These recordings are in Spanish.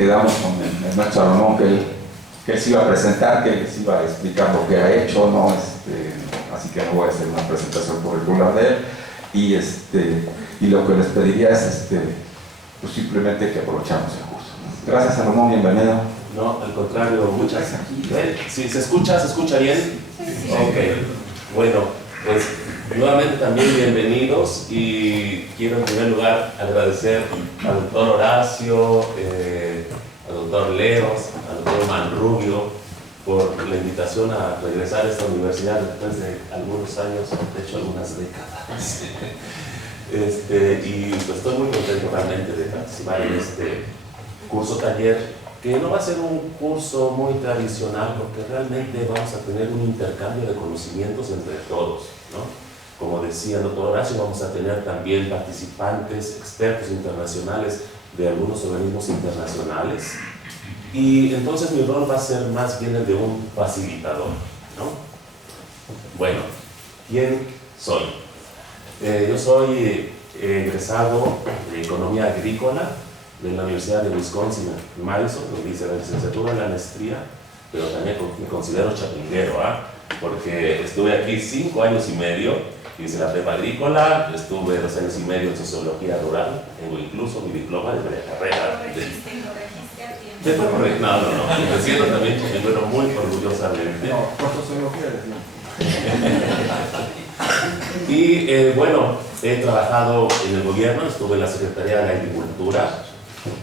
quedamos con el maestro Salomón que él se iba a presentar, que él se iba a explicar lo que ha hecho, ¿no? Así que no voy a hacer una presentación curricular de él. Y lo que les pediría es pues simplemente que aprovechamos el curso. Gracias, Salomón, bienvenido. No, al contrario, muchas gracias. ¿Sí, se escucha bien? Sí. Ok, bueno, pues nuevamente también bienvenidos y quiero en primer lugar agradecer al doctor Horacio, al doctor Leos, al doctor Manrubio por la invitación a regresar a esta universidad después de algunos años, de hecho algunas décadas. Y pues estoy muy contento realmente de participar en este curso taller, que no va a ser un curso muy tradicional porque realmente vamos a tener un intercambio de conocimientos entre todos, ¿no? Como decía el doctor Horacio, vamos a tener también participantes, expertos internacionales de algunos organismos internacionales, y entonces mi rol va a ser más bien el de un facilitador, ¿no? Bueno, ¿quién soy? Yo soy egresado de Economía Agrícola de la Universidad de Wisconsin, Madison, donde hice la licenciatura en la maestría, pero también me considero chapinguero, porque estuve aquí 5 años y medio, hice la prepa agrícola, estuve 2 años y medio en sociología rural, tengo incluso mi diploma de media carrera. No, me siento también chapinguero muy orgullosamente. No, por sociología Y bueno, he trabajado en el gobierno, estuve en la Secretaría de Agricultura,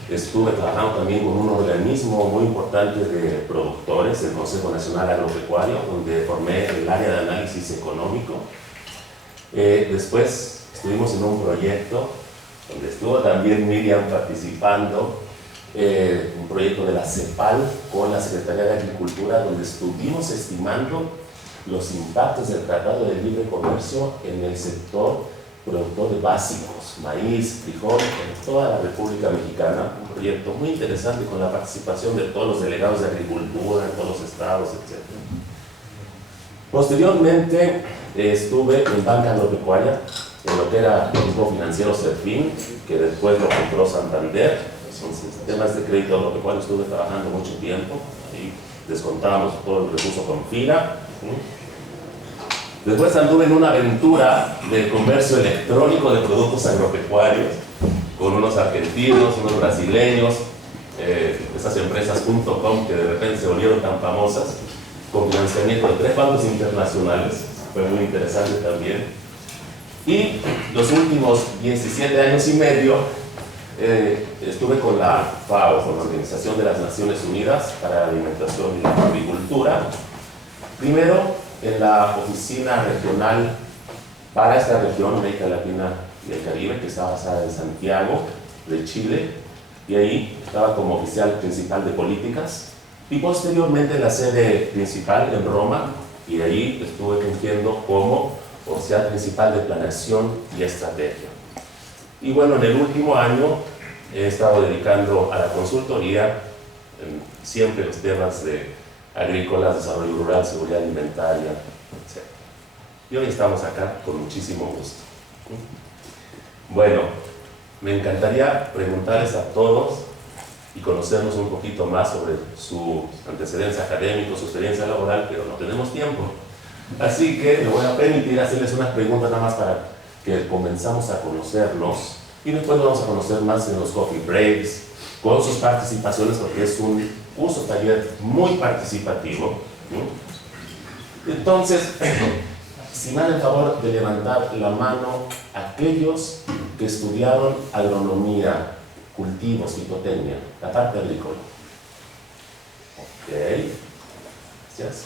estuve trabajando también con un organismo muy importante de productores, el Consejo Nacional Agropecuario, donde formé el área de análisis económico. Después estuvimos en un proyecto donde estuvo también Miriam participando, un proyecto de la CEPAL con la Secretaría de Agricultura, donde estuvimos estimando los impactos del Tratado de Libre Comercio en el sector productor de básicos, maíz, frijol, en toda la República Mexicana. Un proyecto muy interesante con la participación de todos los delegados de agricultura en todos los estados, etc. Posteriormente estuve en banca agropecuaria, en lo que era el Grupo Financiero Serfín, que después lo compró Santander. Son sistemas de crédito agropecuario, estuve trabajando mucho tiempo, ahí descontábamos todo el recurso con FIRA. Después anduve en una aventura de comercio electrónico de productos agropecuarios con unos argentinos, unos brasileños, esas empresas .com que de repente se volvieron tan famosas, con financiamiento de 3 bancos internacionales, fue muy interesante también. Y los últimos 17 años y medio estuve con la FAO, con la Organización de las Naciones Unidas para la Alimentación y la Agricultura. Primero, en la oficina regional para esta región, América Latina y el Caribe, que está basada en Santiago, de Chile, y ahí estaba como oficial principal de políticas, y posteriormente en la sede principal en Roma, y de ahí estuve fungiendo como oficial principal de planeación y estrategia. Y bueno, en el último año he estado dedicando a la consultoría, siempre los temas de agrícolas, desarrollo rural, seguridad alimentaria, etc. Y hoy estamos acá con muchísimo gusto. Bueno, me encantaría preguntarles a todos y conocernos un poquito más sobre su antecedencia académica, su experiencia laboral, pero no tenemos tiempo. Así que me voy a permitir hacerles unas preguntas nada más para que comenzamos a conocernos, y después nos vamos a conocer más en los coffee breaks, con sus participaciones, porque es un curso taller muy participativo. Entonces, si me dan el favor de levantar la mano aquellos que estudiaron agronomía, cultivos, fitotecnia, la parte agrícola. Ok, gracias.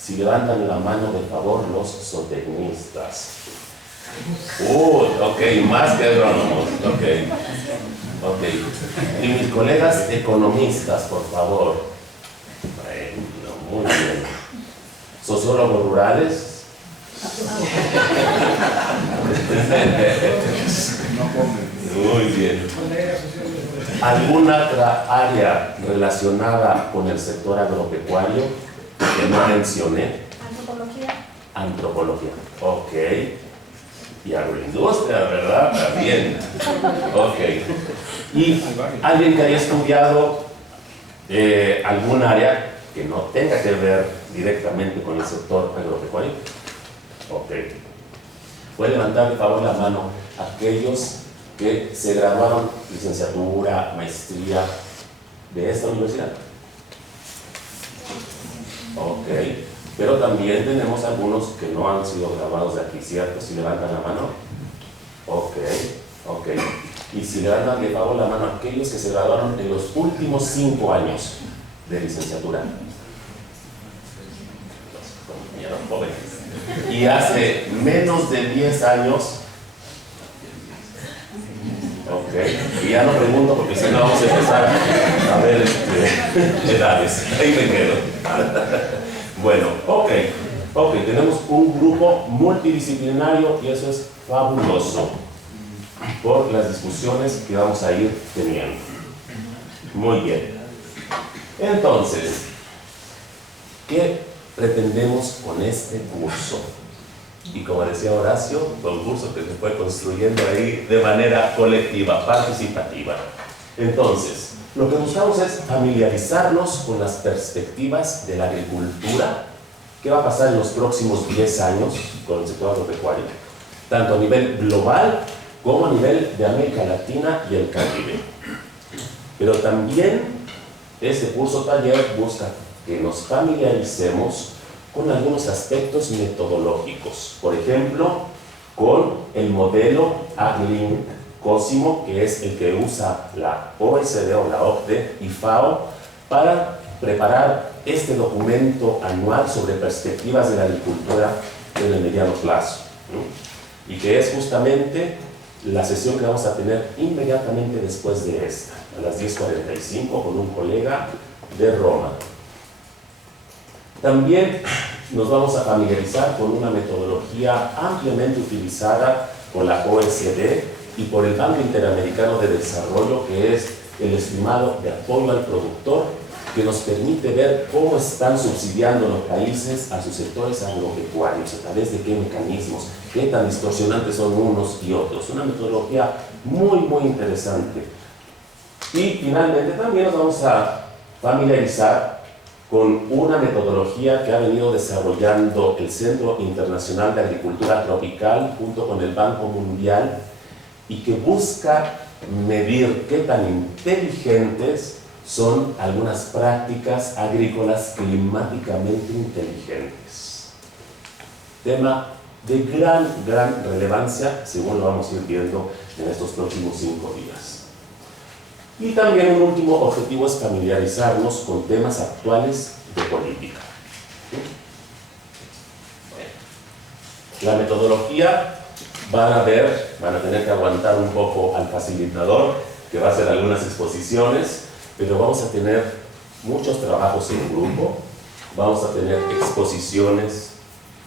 Si levantan la mano, de favor, los zootecnistas. Ok, más que agrónomos. Ok. Y mis colegas economistas, por favor. Bueno, muy bien. Sociólogos rurales. Muy bien. ¿Alguna otra área relacionada con el sector agropecuario que no mencioné? Antropología. Ok. Y agroindustria, ¿verdad? También. Ok. ¿Y alguien que haya estudiado ¿Algún área que no tenga que ver directamente con el sector agropecuario? Ok. ¿Puede levantar, por favor, la mano aquellos que se graduaron licenciatura, maestría de esta universidad? Ok. Pero también tenemos algunos que no han sido graduados de aquí, ¿cierto? Si levantan la mano. Ok. Ok. Y si levantan, por favor, la mano aquellos que se graduaron en los últimos 5 años de licenciatura. Los compañeros jóvenes. Y hace menos de 10 años. Ok. Y ya no pregunto porque si no vamos a empezar a ver edades. Ahí me quedo. Bueno, ok. Ok, tenemos un grupo multidisciplinario y eso es fabuloso por las discusiones que vamos a ir teniendo. Muy bien. Entonces, ¿qué pretendemos con este curso? Y como decía Horacio, fue un curso que se fue construyendo ahí de manera colectiva, participativa. Entonces, lo que buscamos es familiarizarnos con las perspectivas de la agricultura. ¿Qué va a pasar en los próximos 10 años con el sector agropecuario? Tanto a nivel global como a nivel de América Latina y el Caribe. Pero también este curso taller busca que nos familiaricemos con algunos aspectos metodológicos. Por ejemplo, con el modelo AgLink COSIMO, que es el que usa la OECD o la OCDE y FAO para preparar este documento anual sobre perspectivas de la agricultura en el mediano plazo, ¿no? Y que es justamente la sesión que vamos a tener inmediatamente después de esta, a las 10:45, con un colega de Roma. También nos vamos a familiarizar con una metodología ampliamente utilizada por la OECD y por el Banco Interamericano de Desarrollo, que es el estimado de apoyo al productor, que nos permite ver cómo están subsidiando los países a sus sectores agropecuarios, a través de qué mecanismos, qué tan distorsionantes son unos y otros. Una metodología muy, muy interesante. Y finalmente también nos vamos a familiarizar con una metodología que ha venido desarrollando el Centro Internacional de Agricultura Tropical junto con el Banco Mundial y que busca medir qué tan inteligentes son algunas prácticas agrícolas climáticamente inteligentes. Tema de gran relevancia, según lo vamos a ir viendo en estos próximos 5 días. Y también un último objetivo es familiarizarnos con temas actuales de política. La metodología van a tener que aguantar un poco al facilitador, que va a hacer algunas exposiciones, pero vamos a tener muchos trabajos en grupo, vamos a tener exposiciones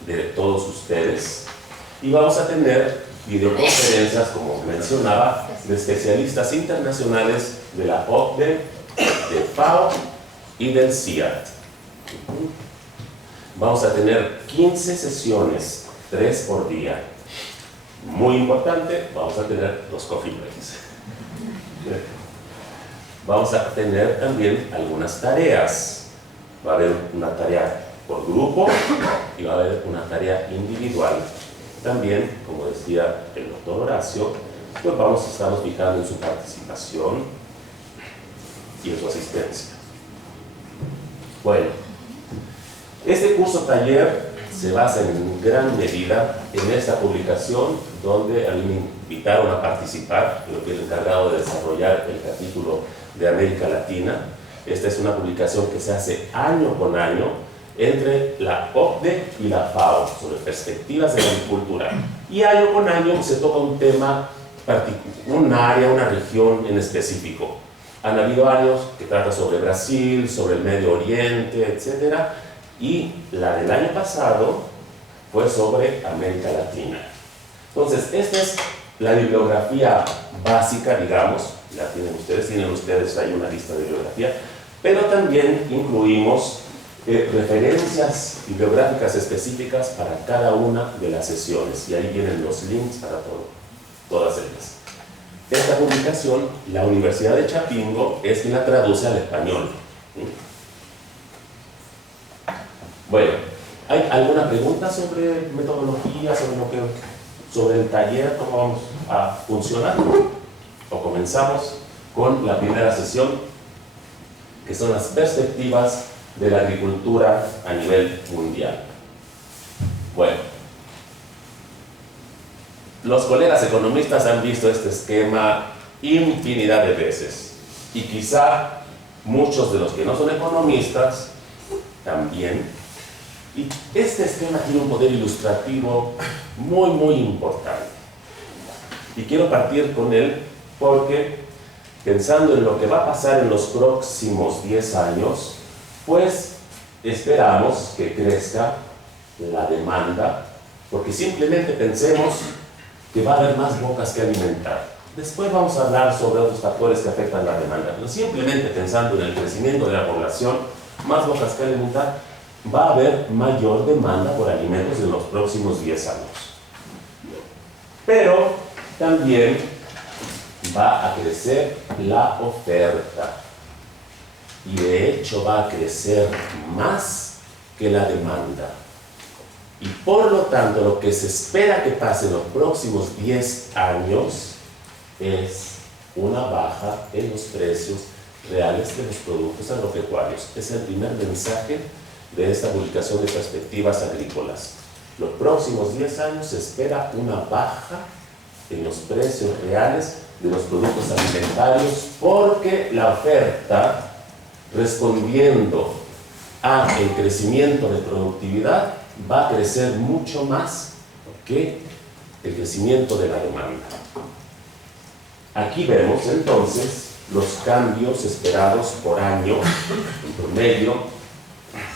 de todos ustedes y vamos a tener videoconferencias, como mencionaba, de especialistas internacionales de la OCDE, de FAO y del CIAT. Vamos a tener 15 sesiones, 3 por día. Muy importante, vamos a tener los coffee breaks. Vamos a tener también algunas tareas. Va a haber una tarea por grupo y va a haber una tarea individual. También, como decía el doctor Horacio, pues vamos a estarnos fijando en su participación y en su asistencia. Bueno, este curso taller se basa en gran medida en esta publicación donde a mí me invitaron a participar, yo fui el encargado de desarrollar el capítulo de América Latina. Esta es una publicación que se hace año con año entre la OCDE y la FAO sobre perspectivas de la agricultura. Y año con año se toca un tema, un área, una región en específico. Han habido años que trata sobre Brasil, sobre el Medio Oriente, etc. Y la del año pasado fue sobre América Latina. Entonces, esta es la bibliografía básica, digamos, la tienen ustedes ahí una lista de bibliografía, pero también incluimos referencias bibliográficas específicas para cada una de las sesiones, y ahí vienen los links para todas ellas. Esta publicación, la Universidad de Chapingo es quien la traduce al español. Bueno, ¿hay alguna pregunta sobre metodología, sobre el taller, cómo vamos a funcionar? O comenzamos con la primera sesión, que son las perspectivas de la agricultura a nivel mundial. Bueno, los colegas economistas han visto este esquema infinidad de veces, y quizá muchos de los que no son economistas también. Y este esquema tiene un poder ilustrativo muy importante. Y quiero partir con él porque, pensando en lo que va a pasar en los próximos 10 años, pues esperamos que crezca la demanda, porque simplemente pensemos que va a haber más bocas que alimentar. Después vamos a hablar sobre otros factores que afectan la demanda, pero simplemente pensando en el crecimiento de la población, más bocas que alimentar, va a haber mayor demanda por alimentos en los próximos 10 años. Pero también va a crecer la oferta, y de hecho va a crecer más que la demanda. Y por lo tanto, lo que se espera que pase en los próximos 10 años es una baja en los precios reales de los productos agropecuarios. Es el primer mensaje de esta publicación de perspectivas agrícolas. Los próximos 10 años se espera una baja en los precios reales de los productos alimentarios, porque la oferta, respondiendo a el crecimiento de productividad, va a crecer mucho más que el crecimiento de la demanda. Aquí vemos entonces los cambios esperados por año en promedio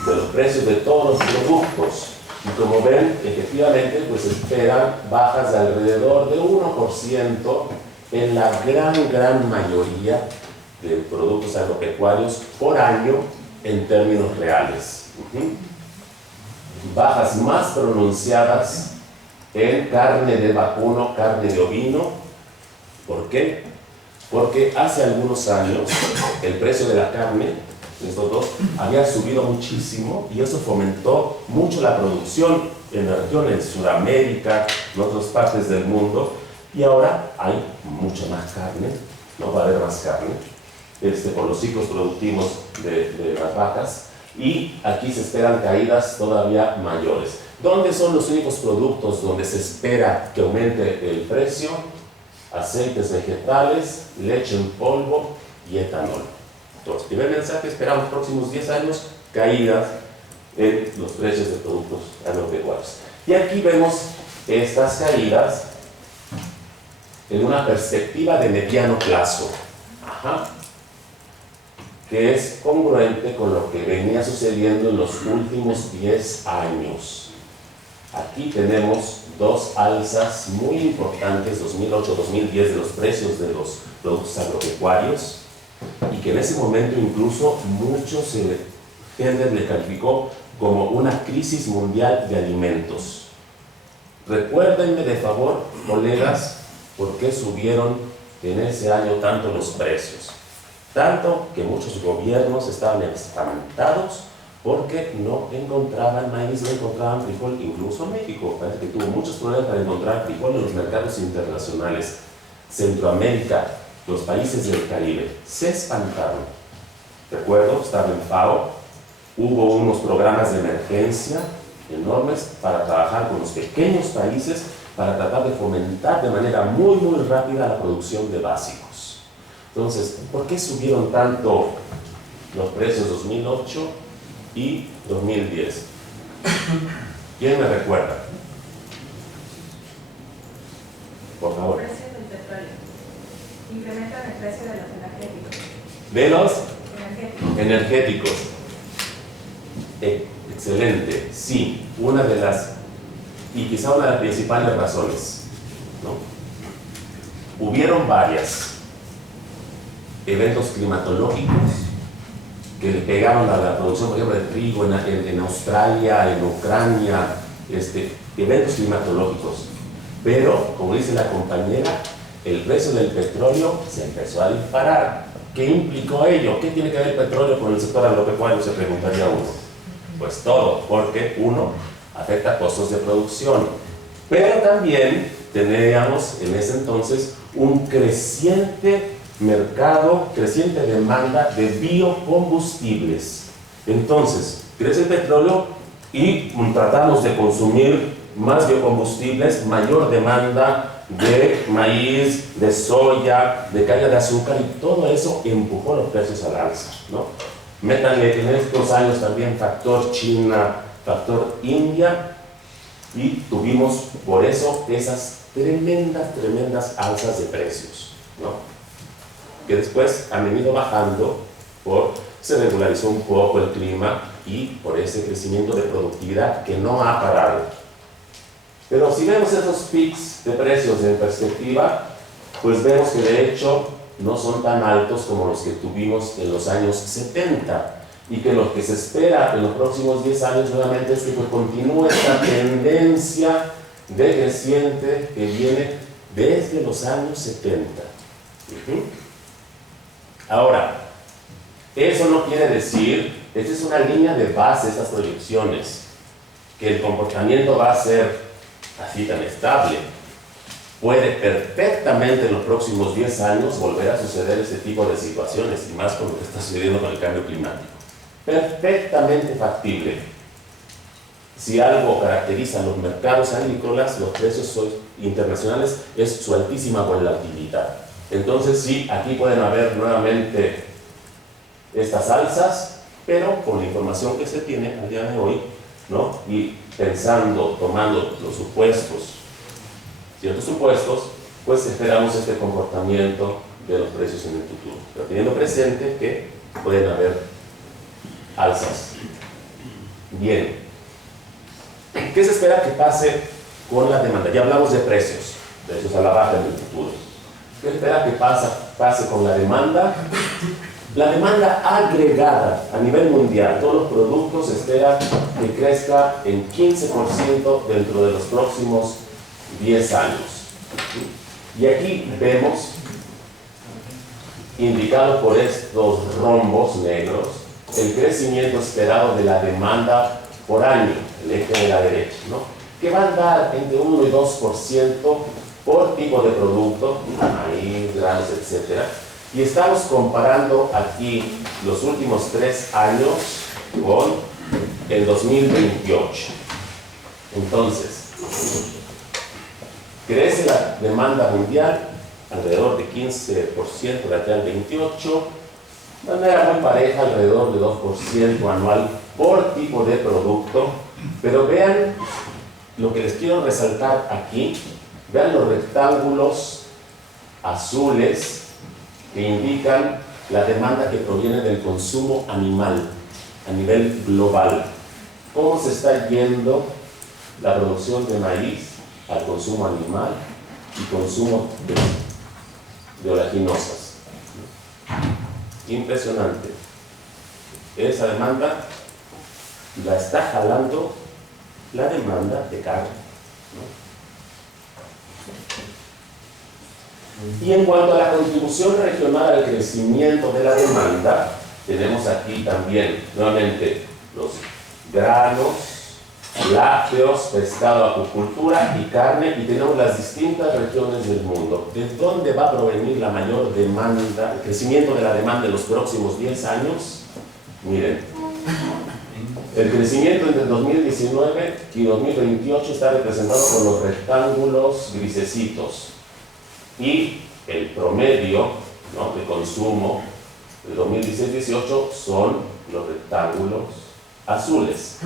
de los precios de todos los productos. Y como ven, efectivamente, pues esperan bajas de alrededor de 1% en la gran mayoría de productos agropecuarios por año en términos reales. Bajas más pronunciadas en carne de vacuno, carne de ovino. ¿Por qué? Porque hace algunos años el precio de la carne, de estos dos, había subido muchísimo, y eso fomentó mucho la producción en la región, en Sudamérica, en otras partes del mundo, y ahora hay mucha más carne, no va a haber más carne, por los ciclos productivos de las vacas, y aquí se esperan caídas todavía mayores. ¿Dónde son los únicos productos donde se espera que aumente el precio? Aceites vegetales, leche en polvo y etanol. Entonces, primer mensaje, esperamos los próximos 10 años caídas en los precios de productos agropecuarios. Y aquí vemos estas caídas en una perspectiva de mediano plazo, que es congruente con lo que venía sucediendo en los últimos 10 años. Aquí tenemos dos alzas muy importantes, 2008-2010, de los precios de los productos agropecuarios, y que en ese momento incluso muchos gente le calificó como una crisis mundial de alimentos. Recuérdenme de favor, colegas, por qué subieron en ese año tanto los precios. Tanto que muchos gobiernos estaban espantados porque no encontraban maíz, no encontraban frijol. Incluso México parece que tuvo muchos problemas para encontrar frijol en los mercados internacionales. Centroamérica, los países del Caribe, se espantaron. Recuerdo, estaba en FAO, hubo unos programas de emergencia enormes para trabajar con los pequeños países para tratar de fomentar de manera muy rápida la producción de básicos. Entonces, ¿por qué subieron tanto los precios 2008 y 2010? ¿Quién me recuerda? Por favor. El precio del petróleo. Incrementan el precio de los energéticos. ¿De los? Energéticos. Excelente, sí, una de las, y quizá una de las principales razones, ¿no? Hubieron varias eventos climatológicos que le pegaron a la producción, por ejemplo, de trigo en Australia, en Ucrania, eventos climatológicos. Pero, como dice la compañera, el precio del petróleo se empezó a disparar. ¿Qué implicó ello? ¿Qué tiene que ver el petróleo con el sector agropecuario? Se preguntaría uno. Pues todo, porque uno afecta costos de producción, pero también teníamos en ese entonces un creciente mercado, creciente demanda de biocombustibles. Entonces, crece el petróleo y tratamos de consumir más biocombustibles, mayor demanda de maíz, de soya, de caña de azúcar, y todo eso empujó los precios al alza, ¿no? Métanle en estos años también factor China, factor India, y tuvimos por eso esas tremendas alzas de precios, ¿no? Que después han venido bajando se regularizó un poco el clima y por ese crecimiento de productividad que no ha parado. Pero si vemos esos pics de precios en perspectiva, pues vemos que de hecho no son tan altos como los que tuvimos en los años 70, y que lo que se espera en los próximos 10 años nuevamente es que continúe esta tendencia decreciente que viene desde los años 70. Ahora, eso no quiere decir, esta es una línea de base, estas proyecciones, que el comportamiento va a ser así tan estable. Puede perfectamente en los próximos 10 años volver a suceder ese tipo de situaciones, y más con lo que está sucediendo con el cambio climático. Perfectamente factible. Si algo caracteriza a los mercados agrícolas, los precios internacionales, es su altísima volatilidad. Entonces sí, aquí pueden haber nuevamente estas alzas, pero con la información que se tiene al día de hoy, ¿no? Y pensando, tomando los supuestos, ciertos supuestos, pues esperamos este comportamiento de los precios en el futuro, pero teniendo presente que pueden haber alzas. Bien, ¿qué se espera que pase con la demanda? Ya hablamos de precios a la baja en el futuro. ¿Qué se espera que pase con la demanda? La demanda agregada a nivel mundial, todos los productos, se espera que crezca en 15% dentro de los próximos 10 años. Y aquí vemos, indicado por estos rombos negros, el crecimiento esperado de la demanda por año, el eje de la derecha, ¿no? Que va a andar entre 1 y 2% por tipo de producto, maíz, granos, etc. Y estamos comparando aquí los últimos 3 años con el 2028. Entonces, crece la demanda mundial alrededor de 15% de aquí al 28, de manera muy pareja, alrededor de 2% anual por tipo de producto. Pero vean lo que les quiero resaltar aquí. Vean los rectángulos azules que indican la demanda que proviene del consumo animal a nivel global. ¿Cómo se está yendo la producción de maíz al consumo animal y consumo de oleaginosas? Impresionante. Esa demanda la está jalando la demanda de carne, ¿no? Y en cuanto a la contribución regional al crecimiento de la demanda, tenemos aquí también nuevamente los granos, lácteos, pescado, acuicultura y carne, y tenemos las distintas regiones del mundo. ¿De dónde va a provenir la mayor demanda, el crecimiento de la demanda en los próximos 10 años? Miren, el crecimiento entre 2019 y 2028 está representado por los rectángulos grisecitos, y el promedio, ¿no?, de consumo del 2016-18 son los rectángulos azules.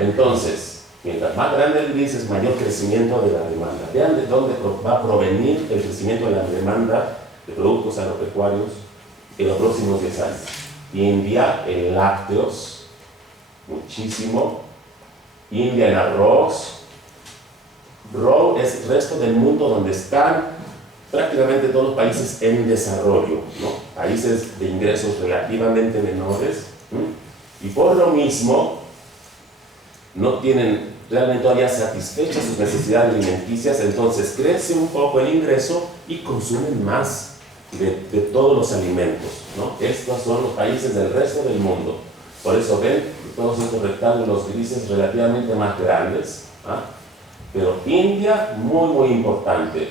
Entonces, mientras más grande el gris, es mayor crecimiento de la demanda. Vean de dónde va a provenir el crecimiento de la demanda de productos agropecuarios en los próximos 10 años. India en lácteos, muchísimo. India en arroz. ROW es el resto del mundo, donde están prácticamente todos los países en desarrollo, ¿no? Países de ingresos relativamente menores, y por lo mismo no tienen realmente todavía satisfechas sus necesidades alimenticias. Entonces crece un poco el ingreso y consumen más de todos los alimentos, ¿no? Estos son los países del resto del mundo. Por eso ven todos estos rectángulos grises relativamente más grandes. ¿Ah? Pero India, muy importante.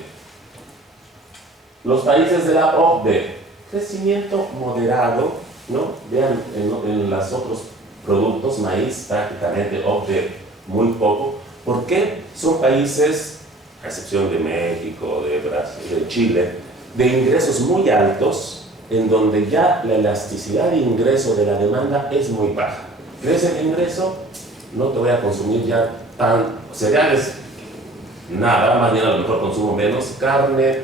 Los países de la OCDE, crecimiento moderado, ¿no? Vean en los otros productos, maíz prácticamente, OCDE muy poco. ¿Por qué? Son países, a excepción de México, de Brasil, de Chile, de ingresos muy altos, en donde ya la elasticidad de ingreso de la demanda es muy baja. Crece el ingreso, no te voy a consumir ya cereales, nada, mañana a lo mejor consumo menos, carne,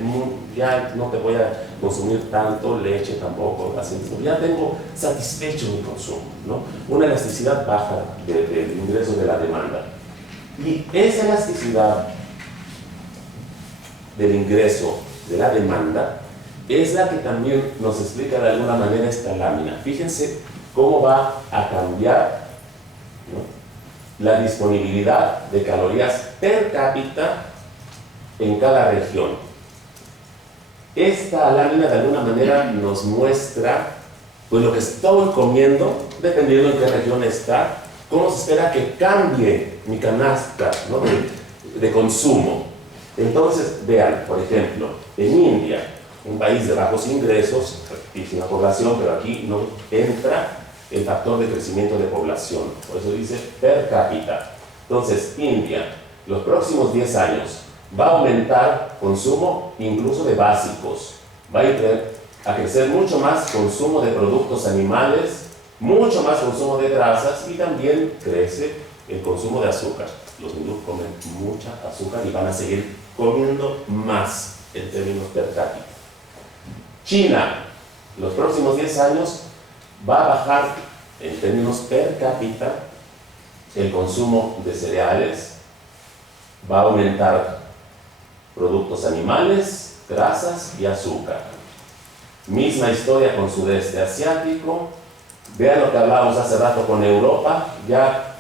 ya no te voy a consumir tanto, leche tampoco, aceite, ya tengo satisfecho mi consumo, ¿no? Una elasticidad baja del ingreso de la demanda. Y esa elasticidad del ingreso de la demanda es la que también nos explica de alguna manera esta lámina. Fíjense cómo va a cambiar, ¿no?, la disponibilidad de calorías per cápita en cada región. Esta lámina de alguna manera nos muestra pues lo que estoy comiendo, dependiendo en qué región está, cómo se espera que cambie mi canasta, ¿no?, de consumo. Entonces, vean, por ejemplo, en India, un país de bajos ingresos, altísima población, pero aquí no entra el factor de crecimiento de población, por eso dice per cápita. Entonces, India, los próximos 10 años, va a aumentar consumo incluso de básicos, va a crecer mucho más consumo de productos animales, mucho más consumo de grasas y también crece el consumo de azúcar. Los hindúes comen mucha azúcar y van a seguir comiendo más en términos per cápita. China, los próximos 10 años, va a bajar en términos per cápita el consumo de cereales, va a aumentar productos animales, grasas y azúcar. Misma historia con sudeste asiático. Vean lo que hablábamos hace rato con Europa, ya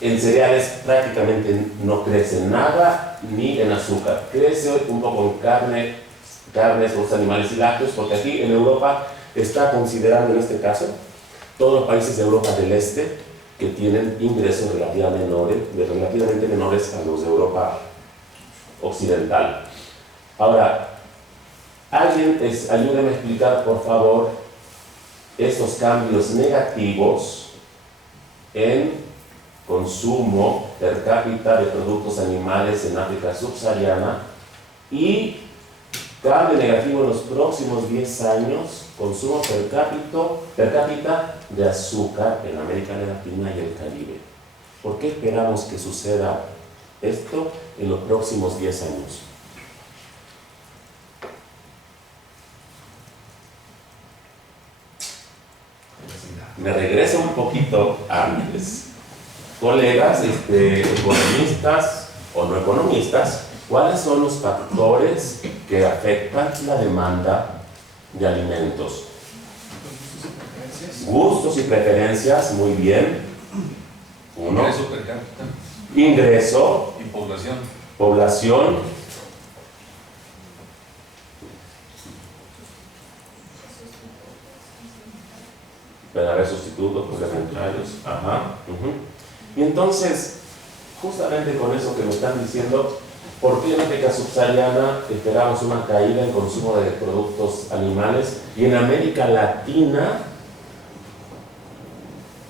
en cereales prácticamente no crece nada, ni en azúcar. Crece un poco en carnes, productos animales y lácteos, porque aquí en Europa está considerando en este caso todos los países de Europa del Este que tienen ingresos relativamente menores a los de Europa occidental. Ahora, ayúdenme a explicar por favor estos cambios negativos en consumo per cápita de productos animales en África subsahariana y cambio negativo en los próximos 10 años, consumo per cápita de azúcar en América Latina y el Caribe. ¿Por qué esperamos que suceda esto en los próximos 10 años? Me regreso un poquito antes. Colegas, economistas o no economistas, ¿cuáles son los factores que afectan la demanda de alimentos? Gustos y preferencias, muy bien. Uno. Ingreso per cápita. Ingreso. Y población. Población. Puede haber sustitutos complementarios. Ajá. Y entonces, justamente con eso que me están diciendo, ¿por qué en África subsahariana esperamos una caída en consumo de productos animales y en América Latina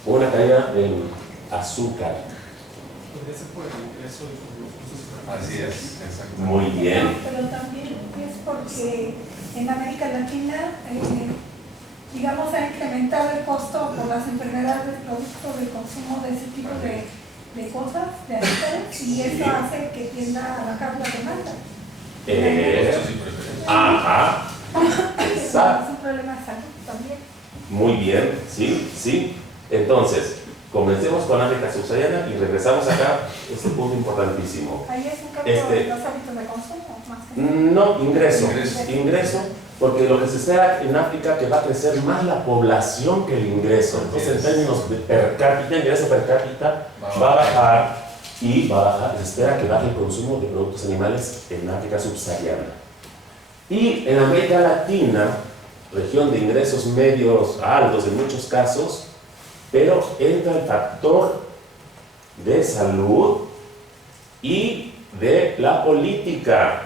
una caída en azúcar? Podría ser por el ingreso y por los costos. Así es, exacto. Muy bien. No, pero también es porque en América Latina, digamos, ha incrementado el costo por las enfermedades producto del consumo de ese tipo de cosas, de azúcares, y eso hace que tienda a bajar la demanda. Gustos y preferencias. Ajá. Exacto. Es un problema de salud también. Muy bien, sí. Entonces, comencemos con África subsahariana y regresamos acá, este punto importantísimo. Ahí es un cambio de los hábitos de consumo, más que No, ingreso, Ingreso. porque lo que se espera en África que va a crecer más la población que el ingreso. Entonces, en términos de per cápita, ingreso per cápita va a bajar y se espera que baje el consumo de productos animales en África subsahariana. Y en América Latina, región de ingresos medios a altos en muchos casos, pero entra el factor de salud y de la política.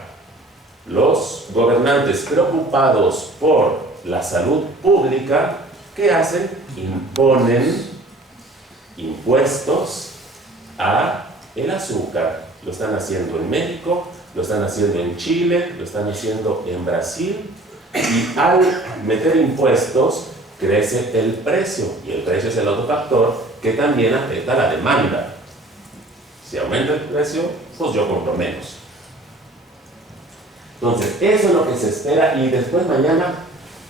Los gobernantes preocupados por la salud pública, ¿qué hacen? Imponen impuestos a el azúcar. Lo están haciendo en México, lo están haciendo en Chile, lo están haciendo en Brasil, y al meter impuestos crece el precio, y el precio es el otro factor que también afecta a la demanda. Si aumenta el precio, pues yo compro menos. Entonces, eso es lo que se espera, y después mañana,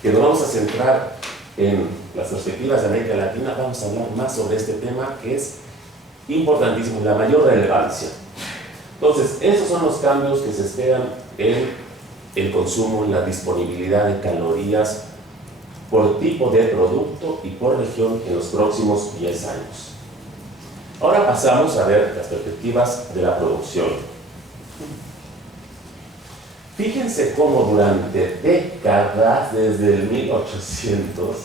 que nos vamos a centrar en las perspectivas de América Latina, vamos a hablar más sobre este tema que es importantísimo, la mayor relevancia. Entonces, esos son los cambios que se esperan en el consumo, en la disponibilidad de calorías por tipo de producto y por región en los próximos 10 años. Ahora pasamos a ver las perspectivas de la producción. Fíjense cómo durante décadas, desde el 1800,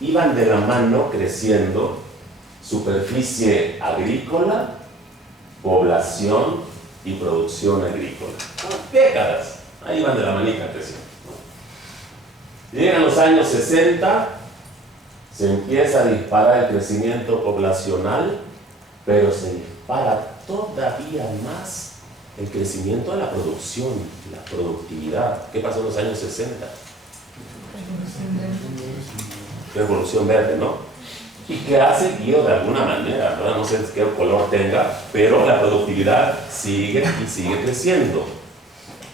iban de la mano creciendo superficie agrícola, población y producción agrícola. Décadas, ahí van de la manita creciendo. Llegan los años 60, se empieza a disparar el crecimiento poblacional, pero se dispara todavía más el crecimiento de la producción, la productividad. ¿Qué pasó en los años 60? Revolución verde, ¿no? Y que ha seguido de alguna manera, ¿no? No sé qué color tenga, pero la productividad sigue y sigue creciendo.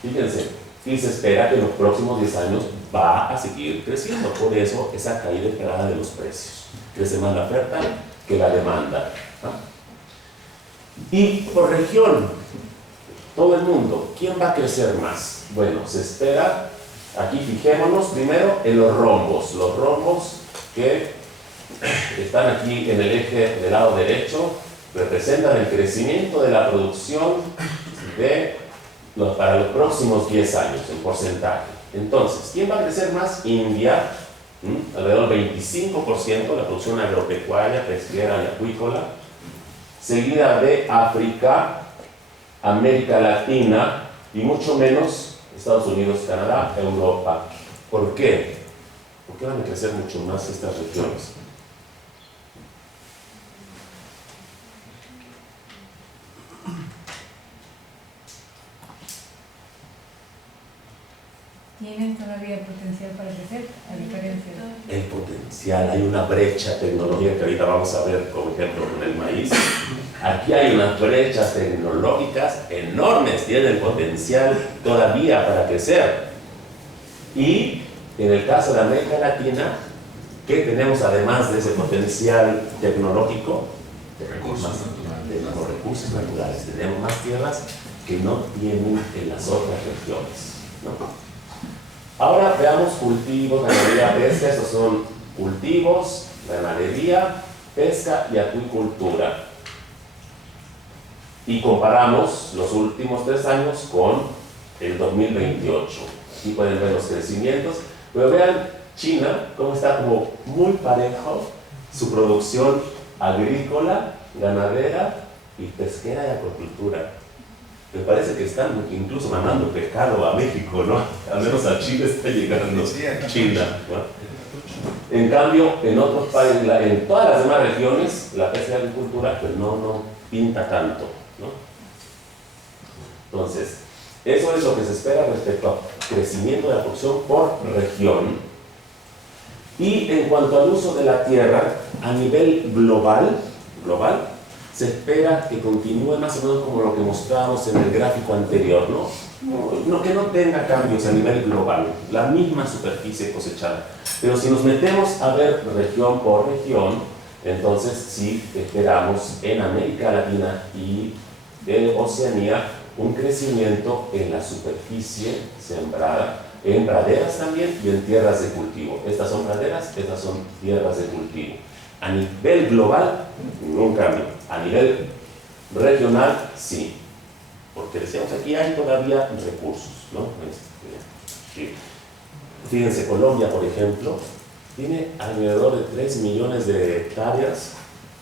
Fíjense, y se espera que en los próximos 10 años va a seguir creciendo. Por eso esa caída esperada de los precios. Crece más la oferta que la demanda, ¿no? Y por región, todo el mundo, ¿quién va a crecer más? Bueno, se espera, aquí fijémonos primero en los rombos que están aquí en el eje del lado derecho, representan el crecimiento de la producción para los próximos 10 años en porcentaje. Entonces, ¿quién va a crecer más? India, alrededor del 25% la producción agropecuaria, pesquera y acuícola, seguida de África, América Latina y mucho menos Estados Unidos, Canadá, Europa. ¿Por qué? ¿Por qué van a crecer mucho más estas regiones? Tienen todavía potencial para crecer, a diferencia de... El potencial, hay una brecha tecnológica que ahorita vamos a ver, como ejemplo, con el maíz. Aquí hay unas brechas tecnológicas enormes, tienen potencial todavía para crecer. Y en el caso de América Latina, ¿qué tenemos además de ese potencial tecnológico? Tenemos recursos naturales, tenemos más tierras que no tienen en las otras regiones, ¿no? Ahora veamos cultivos, ganadería, pesca. Estos son cultivos, ganadería, pesca y acuicultura. Y comparamos los últimos 3 años con el 2028. Aquí pueden ver los crecimientos, pero vean China, cómo está como muy parejo su producción agrícola, ganadera y pesquera y acuicultura. Me parece que están incluso mandando pescado a México, ¿no? Al menos a Chile está llegando China, ¿no? En cambio, en otros países, en todas las demás regiones, la pesca y la agricultura pues no pinta tanto, ¿no? Entonces, eso es lo que se espera respecto al crecimiento de la producción por región. Y en cuanto al uso de la tierra, a nivel global, se espera que continúe más o menos como lo que mostrábamos en el gráfico anterior, ¿no? Que no tenga cambios a nivel global, la misma superficie cosechada. Pero si nos metemos a ver región por región, entonces sí esperamos en América Latina y en Oceanía un crecimiento en la superficie sembrada, en praderas también y en tierras de cultivo. Estas son praderas, estas son tierras de cultivo. A nivel global, ningún cambio. A nivel regional, sí. Porque decíamos, aquí hay todavía recursos, ¿no? Sí. Fíjense, Colombia, por ejemplo, tiene alrededor de 3 millones de hectáreas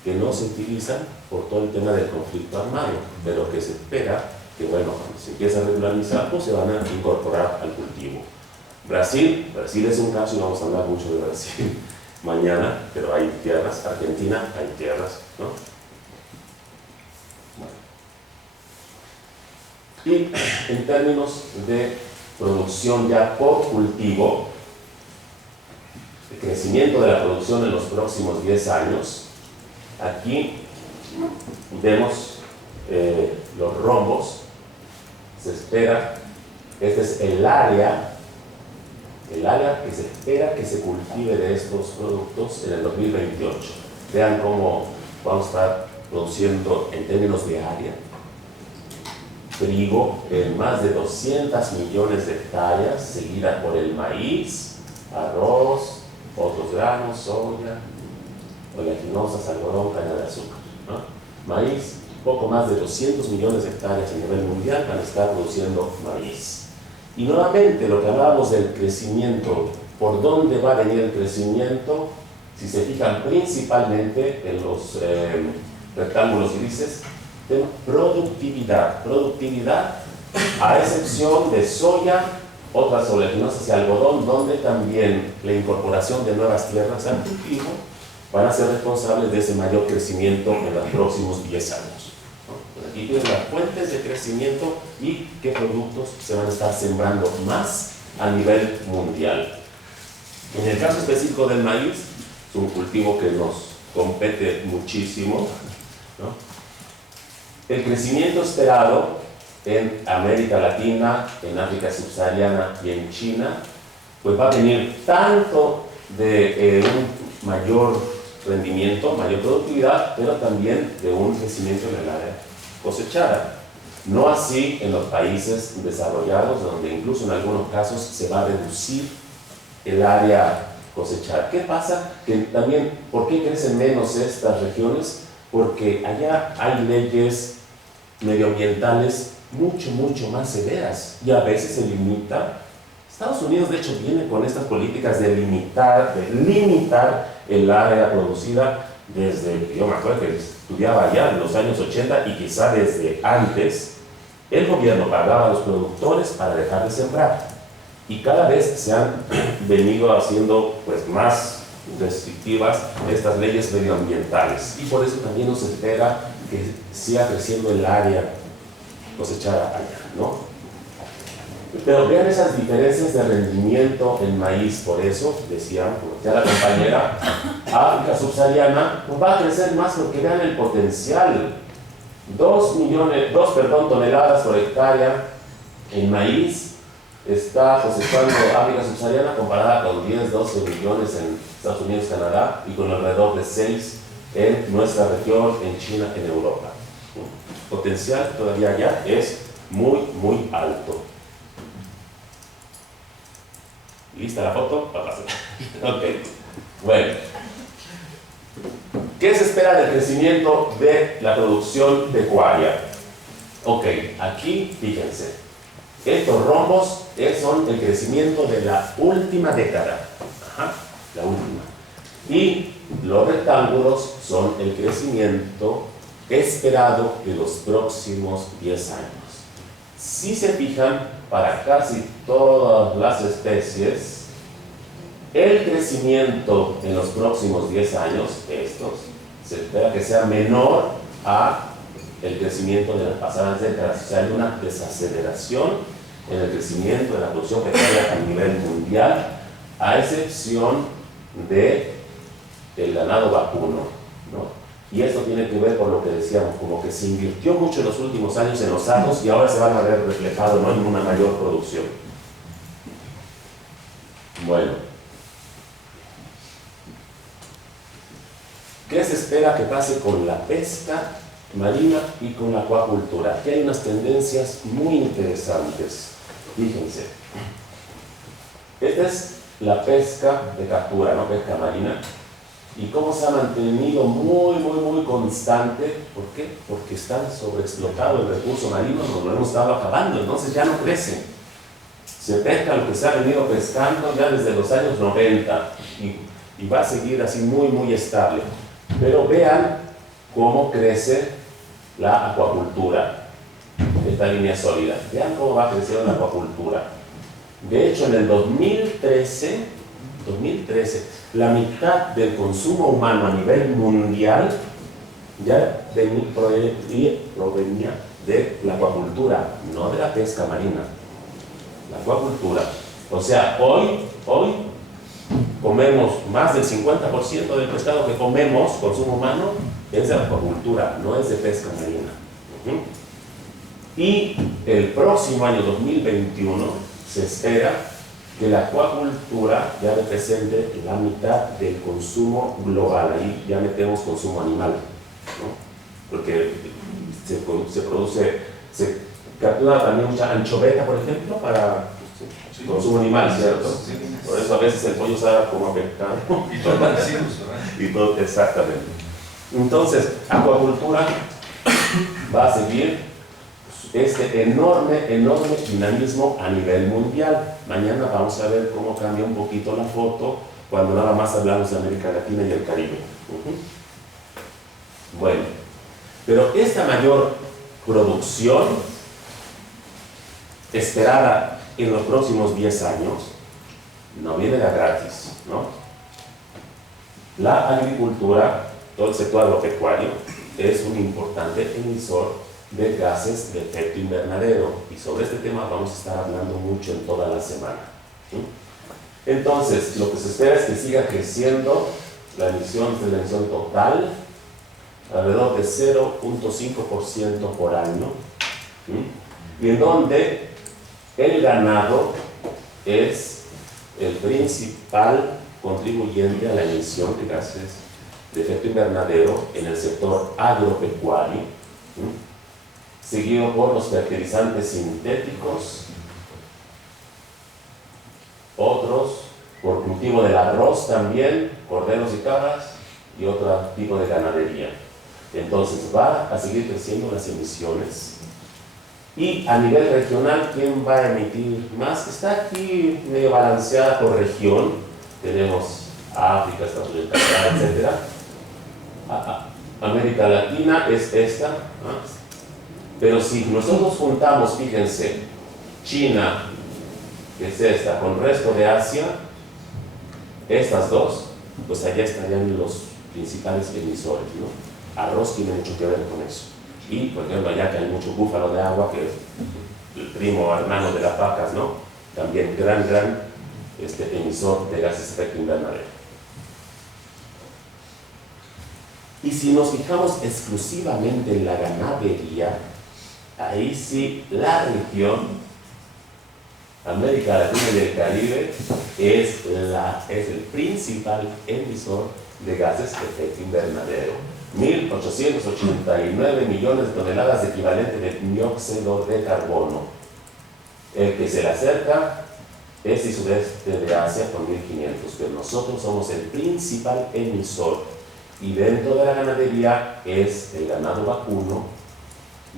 que no se utilizan por todo el tema del conflicto armado, pero que se espera que, bueno, cuando se empiece a regularizar, pues se van a incorporar al cultivo. Brasil es un caso y vamos a hablar mucho de Brasil mañana, pero hay tierras. Argentina, hay tierras, ¿no? Bueno. Y en términos de producción ya por cultivo, el crecimiento de la producción en los próximos 10 años, aquí vemos los rombos. Se espera, este es el área que se espera que se cultive de estos productos en el 2028. Vean cómo vamos a estar produciendo en términos de área. Trigo en más de 200 millones de hectáreas, seguida por el maíz, arroz, otros granos, soya, oleaginosas, algodón, caña de azúcar, ¿no? Maíz, poco más de 200 millones de hectáreas a nivel mundial van a estar produciendo maíz. Y nuevamente lo que hablábamos del crecimiento, ¿por dónde va a venir el crecimiento? Si se fijan principalmente en los rectángulos grises, de productividad, a excepción de soya, otras oleaginosas y algodón, donde también la incorporación de nuevas tierras al cultivo van a ser responsables de ese mayor crecimiento en los próximos 10 años. ¿No? Aquí tienen las fuentes de crecimiento y qué productos se van a estar sembrando más a nivel mundial. En el caso específico del maíz, es un cultivo que nos compete muchísimo, ¿no? El crecimiento esperado en América Latina, en África subsahariana y en China, pues va a venir tanto de un mayor rendimiento, mayor productividad, pero también de un crecimiento en el área cosechada. No así en los países desarrollados, donde incluso en algunos casos se va a reducir el área cosechada. ¿Qué pasa? Que también, ¿por qué crecen menos estas regiones? Porque allá hay leyes medioambientales mucho más severas y a veces se limita. Estados Unidos de hecho viene con estas políticas de limitar el área producida desde, yo me acuerdo que estudiaba allá en los años 80 y quizá desde antes. El gobierno pagaba a los productores para dejar de sembrar y cada vez se han venido haciendo pues más restrictivas estas leyes medioambientales y por eso también nos espera que siga creciendo el área cosechada allá, ¿no? Pero vean esas diferencias de rendimiento en maíz, por eso decía ya la compañera, África subsahariana pues va a crecer más porque vean el potencial, 2 toneladas por hectárea en maíz está cosechando África subsahariana comparada con 10-12 millones en Estados Unidos, Canadá y con alrededor de 6 en nuestra región, en China, en Europa. Potencial todavía ya es muy alto. ¿Lista la foto? Ok. Bueno. ¿Qué se espera del crecimiento de la producción pecuaria? Ok, aquí fíjense. Estos rombos son el crecimiento de la última década. Ajá, la última. Y los rectángulos son el crecimiento esperado de los próximos 10 años. Si se fijan, para casi todas las especies, el crecimiento en los próximos 10 años, se espera que sea menor a el crecimiento de las pasadas décadas. O sea, hay una desaceleración en el crecimiento de la producción pecuaria a nivel mundial, a excepción de el ganado vacuno, ¿no? Y esto tiene que ver con lo que decíamos, como que se invirtió mucho en los últimos años en los años y ahora se van a ver reflejados, ¿no?, en una mayor producción. Bueno, ¿qué se espera que pase con la pesca marina y con la acuacultura? Aquí hay unas tendencias muy interesantes. Fíjense, esta es la pesca de captura, ¿no?, pesca marina. Y cómo se ha mantenido muy constante. ¿Por qué? Porque está sobreexplotado el recurso marino, nos lo hemos estado acabando, entonces ya no crece. Se pesca lo que se ha venido pescando ya desde los años 90 y va a seguir así muy estable. Pero vean cómo crece la acuacultura, esta línea sólida. Vean cómo va creciendo la acuacultura. De hecho, en el 2013, la mitad del consumo humano a nivel mundial ya provenía de la acuacultura, no de la pesca marina. La acuacultura. O sea, hoy comemos más del 50% del pescado que comemos, consumo humano, es de la acuacultura, no es de pesca marina. Y el próximo año 2021 se espera que la acuacultura ya represente la mitad del consumo global. Ahí ya metemos consumo animal, ¿no? Porque se captura también mucha anchoveta, por ejemplo, para consumo animal, ¿cierto? Por eso a veces el pollo sabe como pescado. Y todo parecidos, ¿verdad? Y todo, exactamente. Entonces, acuacultura va a seguir este enorme dinamismo a nivel mundial. Mañana vamos a ver cómo cambia un poquito la foto cuando nada más hablamos de América Latina y el Caribe. Bueno, pero esta mayor producción esperada en los próximos 10 años no viene de gratis, ¿no? La agricultura, todo el sector agropecuario, es un importante emisor de gases de efecto invernadero, y sobre este tema vamos a estar hablando mucho en toda la semana, ¿sí? Entonces, lo que se espera es que siga creciendo la emisión total alrededor de 0.5% por año, ¿sí? Y en donde el ganado es el principal contribuyente a la emisión de gases de efecto invernadero en el sector agropecuario, ¿sí? Seguido por los fertilizantes sintéticos, otros por cultivo del arroz también, corderos y cabras, y otro tipo de ganadería. Entonces va a seguir creciendo las emisiones. Y a nivel regional, ¿quién va a emitir más? Está aquí medio balanceada por región. Tenemos África, Estados Unidos, etc. América Latina es esta, ¿no? Pero si nosotros juntamos, fíjense, China, que es esta, con el resto de Asia, estas dos, pues allá estarían los principales emisores, ¿no? Arroz tiene mucho que ver con eso. Y, por ejemplo, allá que hay mucho búfalo de agua, que es el primo hermano de las vacas, ¿no? También gran emisor de gases de efecto invernadero. Y si nos fijamos exclusivamente en la ganadería, ahí sí la región, América Latina y el Caribe, es el principal emisor de gases de efecto invernadero. 1.889 millones de toneladas de equivalente de dióxido de carbono. El que se le acerca es el sudeste de Asia con 1.500, pero nosotros somos el principal emisor. Y dentro de la ganadería es el ganado vacuno,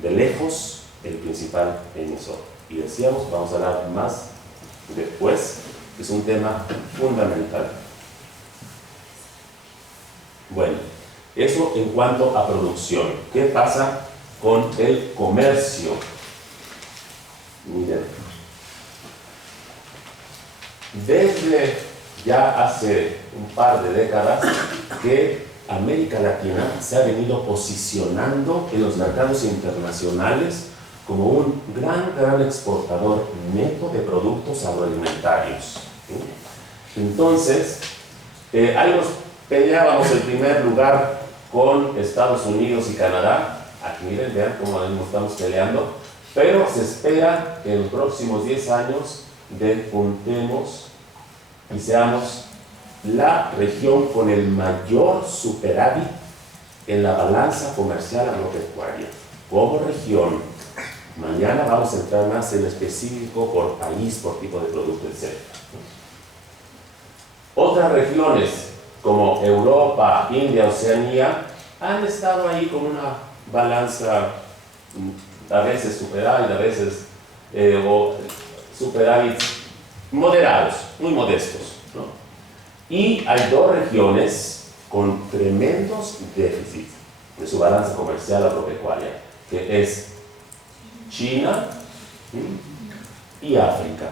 de lejos el principal emisor. Y decíamos, vamos a hablar más después, es un tema fundamental. Bueno, eso en cuanto a producción. ¿Qué pasa con el comercio? Miren, desde ya hace un par de décadas que América Latina se ha venido posicionando en los mercados internacionales como un gran exportador neto de productos agroalimentarios. Entonces, ahí nos peleábamos el primer lugar con Estados Unidos y Canadá. Aquí miren, vean cómo nos estamos peleando. Pero se espera que en los próximos 10 años despuntemos y seamos la región con el mayor superávit en la balanza comercial agropecuaria. Como región, mañana vamos a entrar más en específico por país, por tipo de producto, etc. Otras regiones como Europa, India, Oceanía han estado ahí con una balanza a veces superávit, a veces superávit moderados, muy modestos, ¿no? Y hay dos regiones con tremendos déficits de su balanza comercial agropecuaria, que es China y África.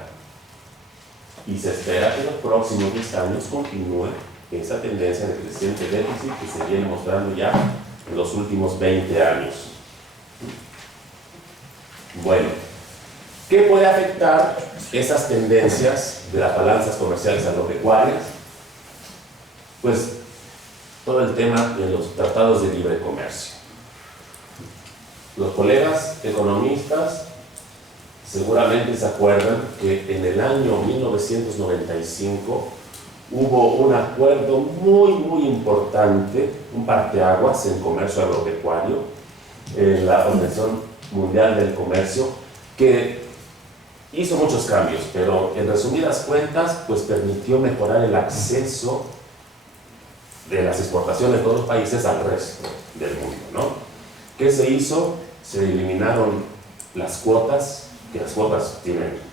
Y se espera que en los próximos 10 años continúe esa tendencia de creciente déficit que se viene mostrando ya en los últimos 20 años. Bueno, ¿qué puede afectar esas tendencias de las balanzas comerciales agropecuarias? Pues todo el tema de los tratados de libre comercio. Los colegas economistas seguramente se acuerdan que en el año 1995 hubo un acuerdo muy importante, un parteaguas en comercio agropecuario, en la Organización Mundial del Comercio, que hizo muchos cambios, pero en resumidas cuentas, pues permitió mejorar el acceso de las exportaciones de todos los países al resto del mundo, ¿no? ¿Qué se hizo? Se eliminaron las cuotas, que las cuotas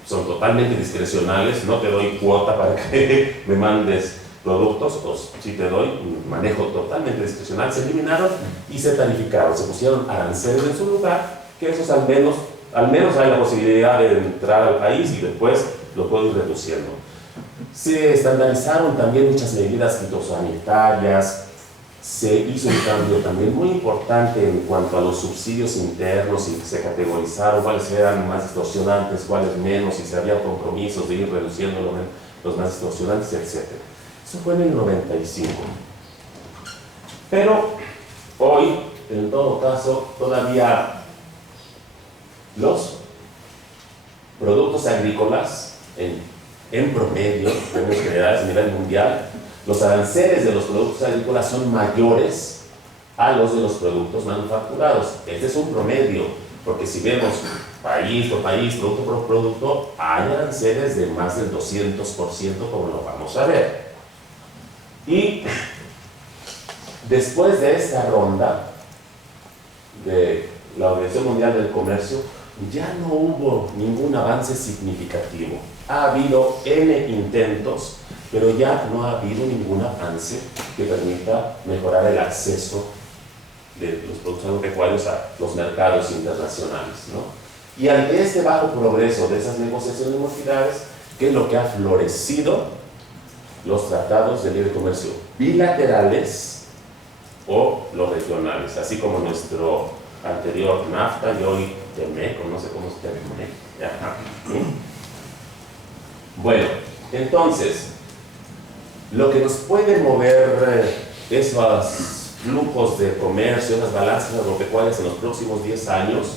son totalmente discrecionales, no te doy cuota para que me mandes productos, o si te doy un manejo totalmente discrecional, se eliminaron y se tarificaron, se pusieron aranceles en su lugar, que esos al menos hay la posibilidad de entrar al país y después lo puedo ir reduciendo. Se estandarizaron también muchas medidas fitosanitarias, se hizo un cambio también muy importante en cuanto a los subsidios internos y se categorizaron cuáles eran más distorsionantes, cuáles menos, y se había compromisos de ir reduciendo los más distorsionantes, etc. Eso fue en el 95. Pero hoy, en todo caso, todavía los productos agrícolas, en promedio, en términos generales a nivel mundial, los aranceles de los productos agrícolas son mayores a los de los productos manufacturados. Este es un promedio, porque si vemos país por país, producto por producto, hay aranceles de más del 200%, como lo vamos a ver. Y después de esta ronda de la Organización Mundial del Comercio, ya no hubo ningún avance significativo. Ha habido N intentos, pero ya no ha habido ningún avance que permita mejorar el acceso de los productos agropecuarios a los mercados internacionales, ¿no? Y ante este bajo progreso de esas negociaciones multilaterales, ¿qué es lo que ha florecido? Los tratados de libre comercio bilaterales o los regionales, así como nuestro anterior NAFTA y hoy TEMEC, o no sé cómo se llama. Bueno, entonces, lo que nos puede mover esos flujos de comercio, esas balanzas agropecuarias en los próximos 10 años,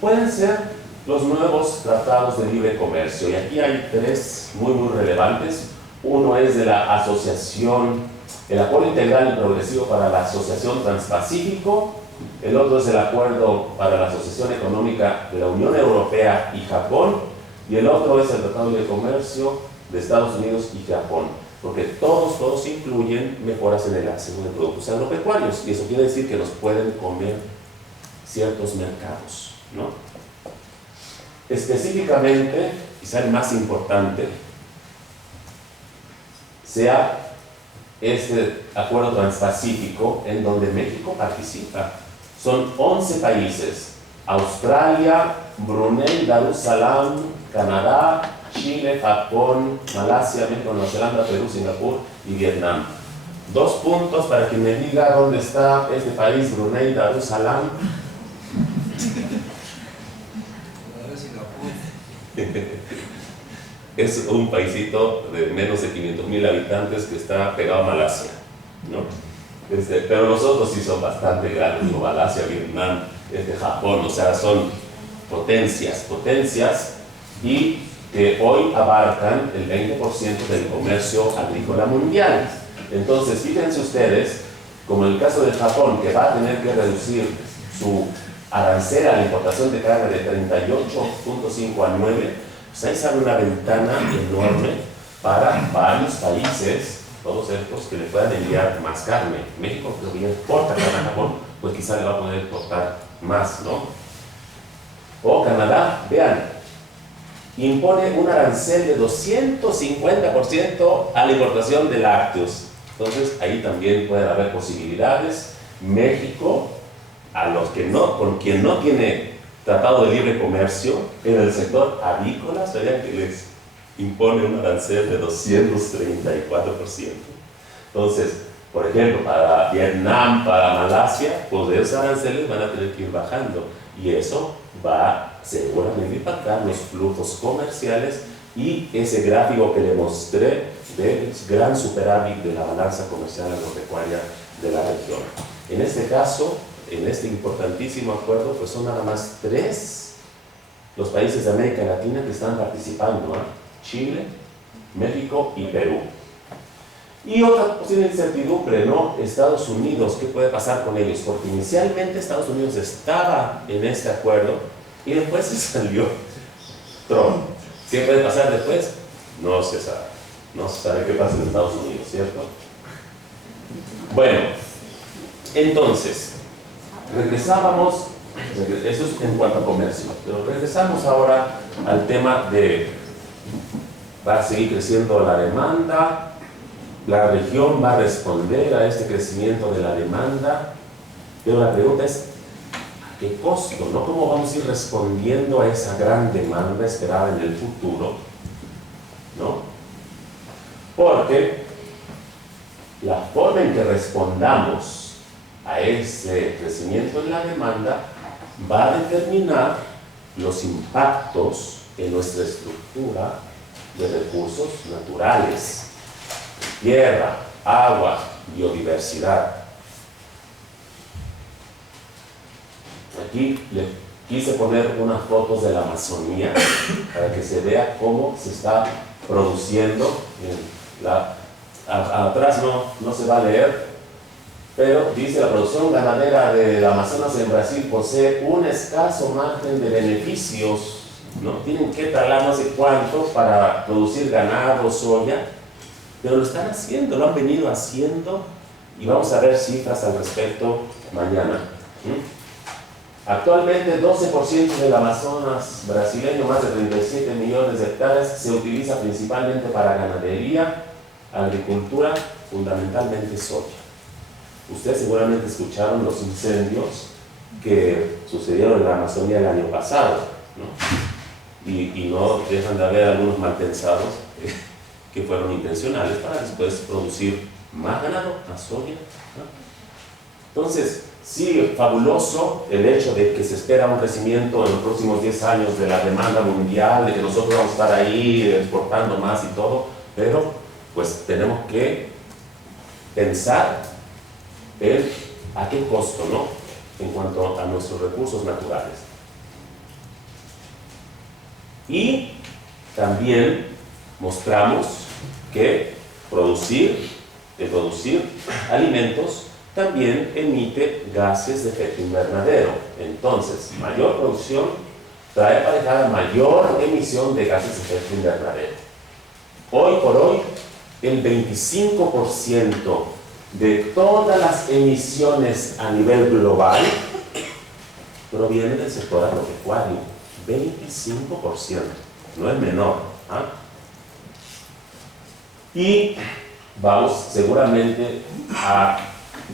pueden ser los nuevos tratados de libre comercio. Y aquí hay tres muy relevantes. Uno es de la asociación, el Acuerdo Integral y Progresivo para la Asociación Transpacífico. El otro es el Acuerdo para la Asociación Económica de la Unión Europea y Japón. Y el otro es el Tratado de Libre Comercio de Estados Unidos y Japón. Porque todos incluyen mejoras en el acceso de productos agropecuarios. Y eso quiere decir que nos pueden comer ciertos mercados, ¿no? Específicamente, quizá el más importante, sea este acuerdo transpacífico en donde México participa. Son 11 países: Australia, Brunei, Darussalam, Canadá, Chile, Japón, Malasia, México, Nueva Zelanda, Perú, Singapur y Vietnam. 2 puntos para que me diga dónde está este país, Brunei, Darussalam. Es un paisito de menos de 500,000 habitantes que está pegado a Malasia, ¿no? Pero los otros sí son bastante grandes, como Malasia, Vietnam, Japón, o sea, son potencias, y que hoy abarcan el 20% del comercio agrícola mundial. Entonces, fíjense ustedes, como en el caso de Japón, que va a tener que reducir su arancel a la importación de carne de 38.5 a 9, pues ahí sale una ventana enorme para varios países, todos estos, que le puedan enviar más carne. México, que ya exporta carne a Japón, pues quizá le va a poder exportar más, ¿no? O Canadá, vean, impone un arancel de 250% a la importación de lácteos. Entonces, ahí también pueden haber posibilidades. México, con quien no tiene tratado de libre comercio, en el sector avícola, sabían que les impone un arancel de 234%. Entonces, por ejemplo, para Vietnam, para Malasia, pues de esos aranceles van a tener que ir bajando. Y eso va seguramente a impactar los flujos comerciales y ese gráfico que le mostré del gran superávit de la balanza comercial agropecuaria de la región. En este caso, en este importantísimo acuerdo, pues son nada más 3 los países de América Latina que están participando, ¿eh? Chile, México y Perú. Y otra posible incertidumbre, ¿no? Estados Unidos, ¿qué puede pasar con ellos? Porque inicialmente Estados Unidos estaba en este acuerdo y después se salió Trump. ¿Qué puede pasar después? No se sabe. No se sabe qué pasa en Estados Unidos, ¿cierto? Bueno, entonces, regresábamos, eso es en cuanto a comercio, pero regresamos ahora al tema de, va a seguir creciendo la demanda, la región va a responder a este crecimiento de la demanda, pero la pregunta es, ¿a qué costo? ¿No? ¿Cómo vamos a ir respondiendo a esa gran demanda esperada en el futuro? ¿No? Porque la forma en que respondamos a ese crecimiento en la demanda va a determinar los impactos en nuestra estructura de recursos naturales, tierra, agua, biodiversidad. Aquí le quise poner unas fotos de la Amazonía para que se vea cómo se está produciendo. Atrás no se va a leer, pero dice: la producción ganadera del Amazonas en Brasil posee un escaso margen de beneficios, ¿no? Tienen que talar no sé cuánto para producir ganado, soya, pero lo están haciendo, lo han venido haciendo, y vamos a ver cifras al respecto mañana. Actualmente 12% del Amazonas brasileño, más de 37 millones de hectáreas, se utiliza principalmente para ganadería, agricultura, fundamentalmente soya. Ustedes seguramente escucharon los incendios que sucedieron en la Amazonía el año pasado, ¿no? Y no dejan de haber algunos malpensados que fueron intencionales para después producir más ganado, más soya, ¿no? Entonces, sí, fabuloso el hecho de que se espera un crecimiento en los próximos 10 años de la demanda mundial, de que nosotros vamos a estar ahí exportando más y todo, pero pues tenemos que pensar en a qué costo, ¿no? En cuanto a nuestros recursos naturales. Y también mostramos que producir alimentos también emite gases de efecto invernadero. Entonces, mayor producción trae aparejada mayor emisión de gases de efecto invernadero. Hoy por hoy, el 25% de todas las emisiones a nivel global provienen del sector agropecuario. 25%, no es menor, ¿ah? Y vamos seguramente a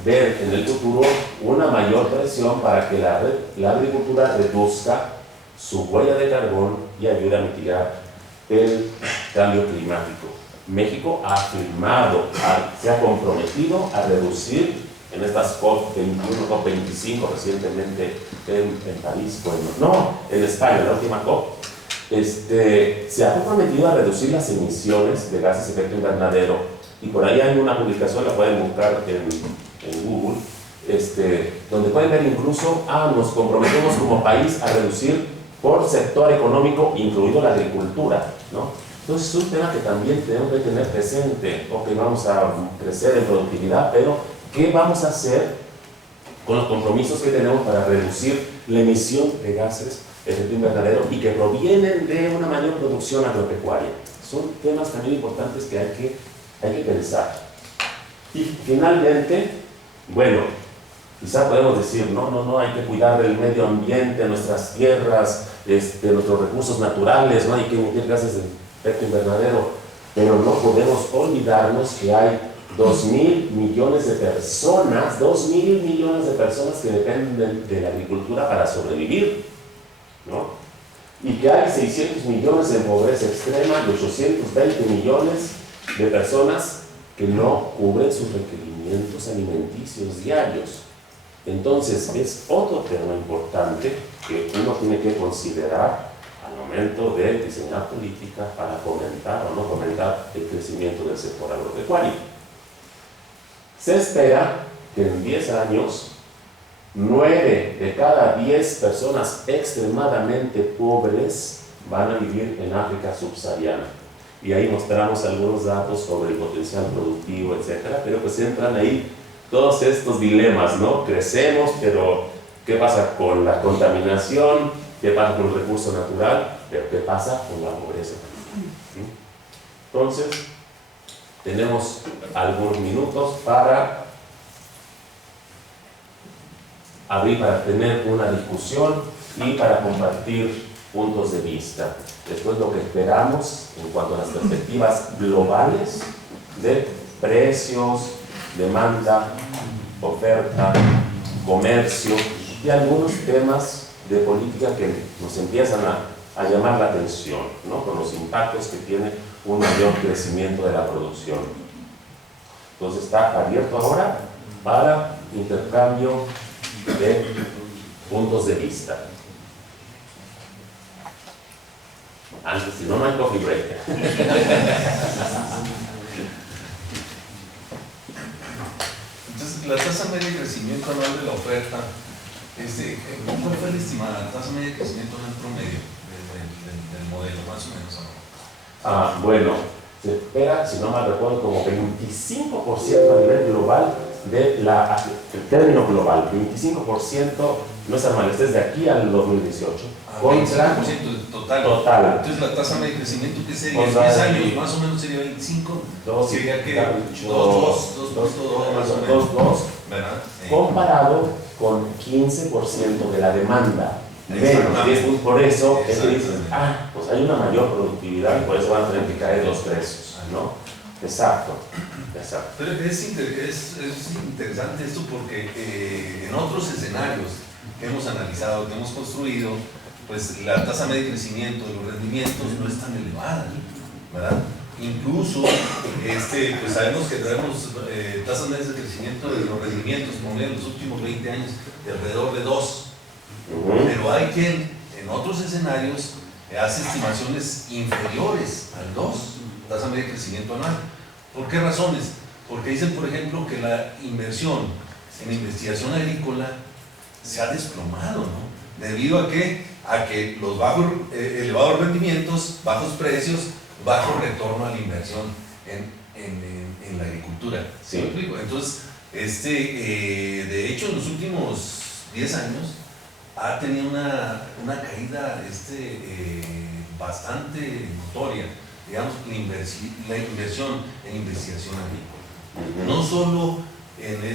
ver en el futuro una mayor presión para que la agricultura reduzca su huella de carbón y ayude a mitigar el cambio climático. México ha afirmado, se ha comprometido a reducir en estas COP21, COP25 recientemente en París, bueno, no, en España, la última COP, se ha comprometido a reducir las emisiones de gases de efecto invernadero, y por ahí hay una publicación, la pueden buscar en Google, donde pueden ver incluso, nos comprometemos como país a reducir por sector económico, incluido la agricultura, ¿no? Entonces es un tema que también tenemos que tener presente. Ok, vamos a crecer en productividad, pero ¿qué vamos a hacer con los compromisos que tenemos para reducir la emisión de gases de efecto invernadero y que provienen de una mayor producción agropecuaria? Son temas también importantes que hay que pensar. Y finalmente, bueno, Quizá podemos decir, no, hay que cuidar el medio ambiente, nuestras tierras, nuestros recursos naturales, no hay que emitir gases de efecto invernadero, pero no podemos olvidarnos que hay 2.000 millones de personas, 2.000 millones de personas que dependen de la agricultura para sobrevivir, ¿no? Y que hay 600 millones en pobreza extrema y 820 millones de personas que no cubren sus requerimientos alimenticios diarios. Entonces, es otro tema importante que uno tiene que considerar al momento de diseñar políticas para fomentar o no fomentar el crecimiento del sector agropecuario. Se espera que en 10 años, 9 de cada 10 personas extremadamente pobres van a vivir en África subsahariana. Y ahí mostramos algunos datos sobre el potencial productivo, etcétera, pero pues entran ahí todos estos dilemas, ¿no? Crecemos, pero ¿qué pasa con la contaminación? ¿Qué pasa con el recurso natural? Pero ¿qué pasa con la pobreza? ¿Sí? Entonces, tenemos algunos minutos para abrir, para tener una discusión y para compartir puntos de vista. Esto es lo que esperamos en cuanto a las perspectivas globales de precios, demanda, oferta, comercio y algunos temas de política que nos empiezan a llamar la atención, ¿no? Con los impactos que tiene un mayor crecimiento de la producción. Entonces está abierto ahora para intercambio de puntos de vista. Antes, si no, no hay coffee break. Entonces, la tasa media de crecimiento anual de la oferta, ¿cuál fue la estimada? La tasa media de crecimiento anual promedio del modelo, más o menos, ¿no? Bueno, se espera, si no mal recuerdo, como 25% a nivel global el término global, 25%, no es mal, es desde aquí al 2018. Contra 25% total. Total. Entonces la tasa media de crecimiento, ¿qué sería? Contra 10 años, más o menos sería 25. Sería que 2.2, más o menos. 2.2, ¿verdad? Sí. comparado con 15% de la demanda. Menos, y es por eso es que dicen, pues hay una mayor productividad y por eso van a tener que caer los precios, ¿no? Exacto. Pero es interesante esto porque en otros escenarios que hemos analizado, que hemos construido, pues la tasa media de crecimiento de los rendimientos no es tan elevada, ¿verdad? Incluso, pues sabemos que tenemos tasas medias de crecimiento de los rendimientos, como en los últimos 20 años, de alrededor de 2. Pero hay quien en otros escenarios hace estimaciones inferiores al 2, tasa media de crecimiento anual. ¿Por qué razones? Porque dicen, por ejemplo, que la inversión en investigación agrícola se ha desplomado, ¿no? ¿Debido a qué? A que los elevados rendimientos, bajos precios, bajo retorno a la inversión en la agricultura. ¿Sí me explico? Entonces, de hecho, en los últimos 10 años ha tenido una caída bastante notoria, digamos, la inversión en investigación agrícola. No solo en la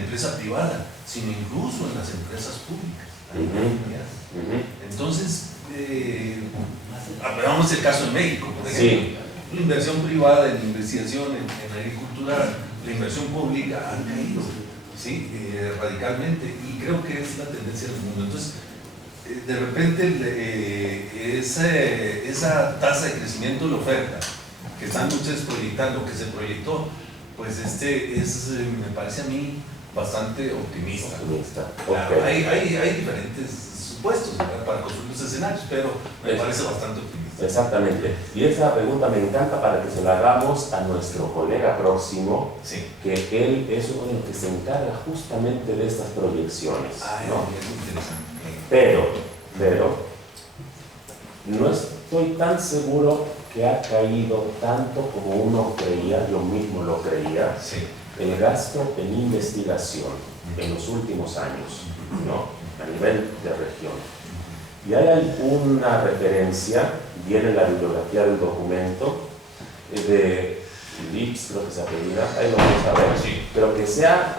empresa privada, sino incluso en las empresas públicas. Entonces, veamos el caso en México, por ejemplo. Sí. La inversión privada en investigación en agricultura, la inversión pública ha caído, ¿sí? Radicalmente, y creo que es la tendencia del mundo. Entonces, de repente, esa tasa de crecimiento de la oferta que están ustedes proyectando, que se proyectó, pues me parece a mí bastante optimista. Claro, hay diferentes supuestos, ¿verdad?, para construir los escenarios, pero me parece bastante optimista. Exactamente. Y esa pregunta me encanta para que se la hagamos a nuestro colega próximo, sí, que él es uno de los que se encarga justamente de estas proyecciones. ¿No? Es interesante. Pero no estoy tan seguro que ha caído tanto como uno creía, yo mismo lo creía, sí, el gasto en investigación en los últimos años, ¿no? A nivel de región. Y hay una referencia, viene en la bibliografía del documento, de Lips, creo que se apellida, ahí lo vamos a ver, sí, pero que se ha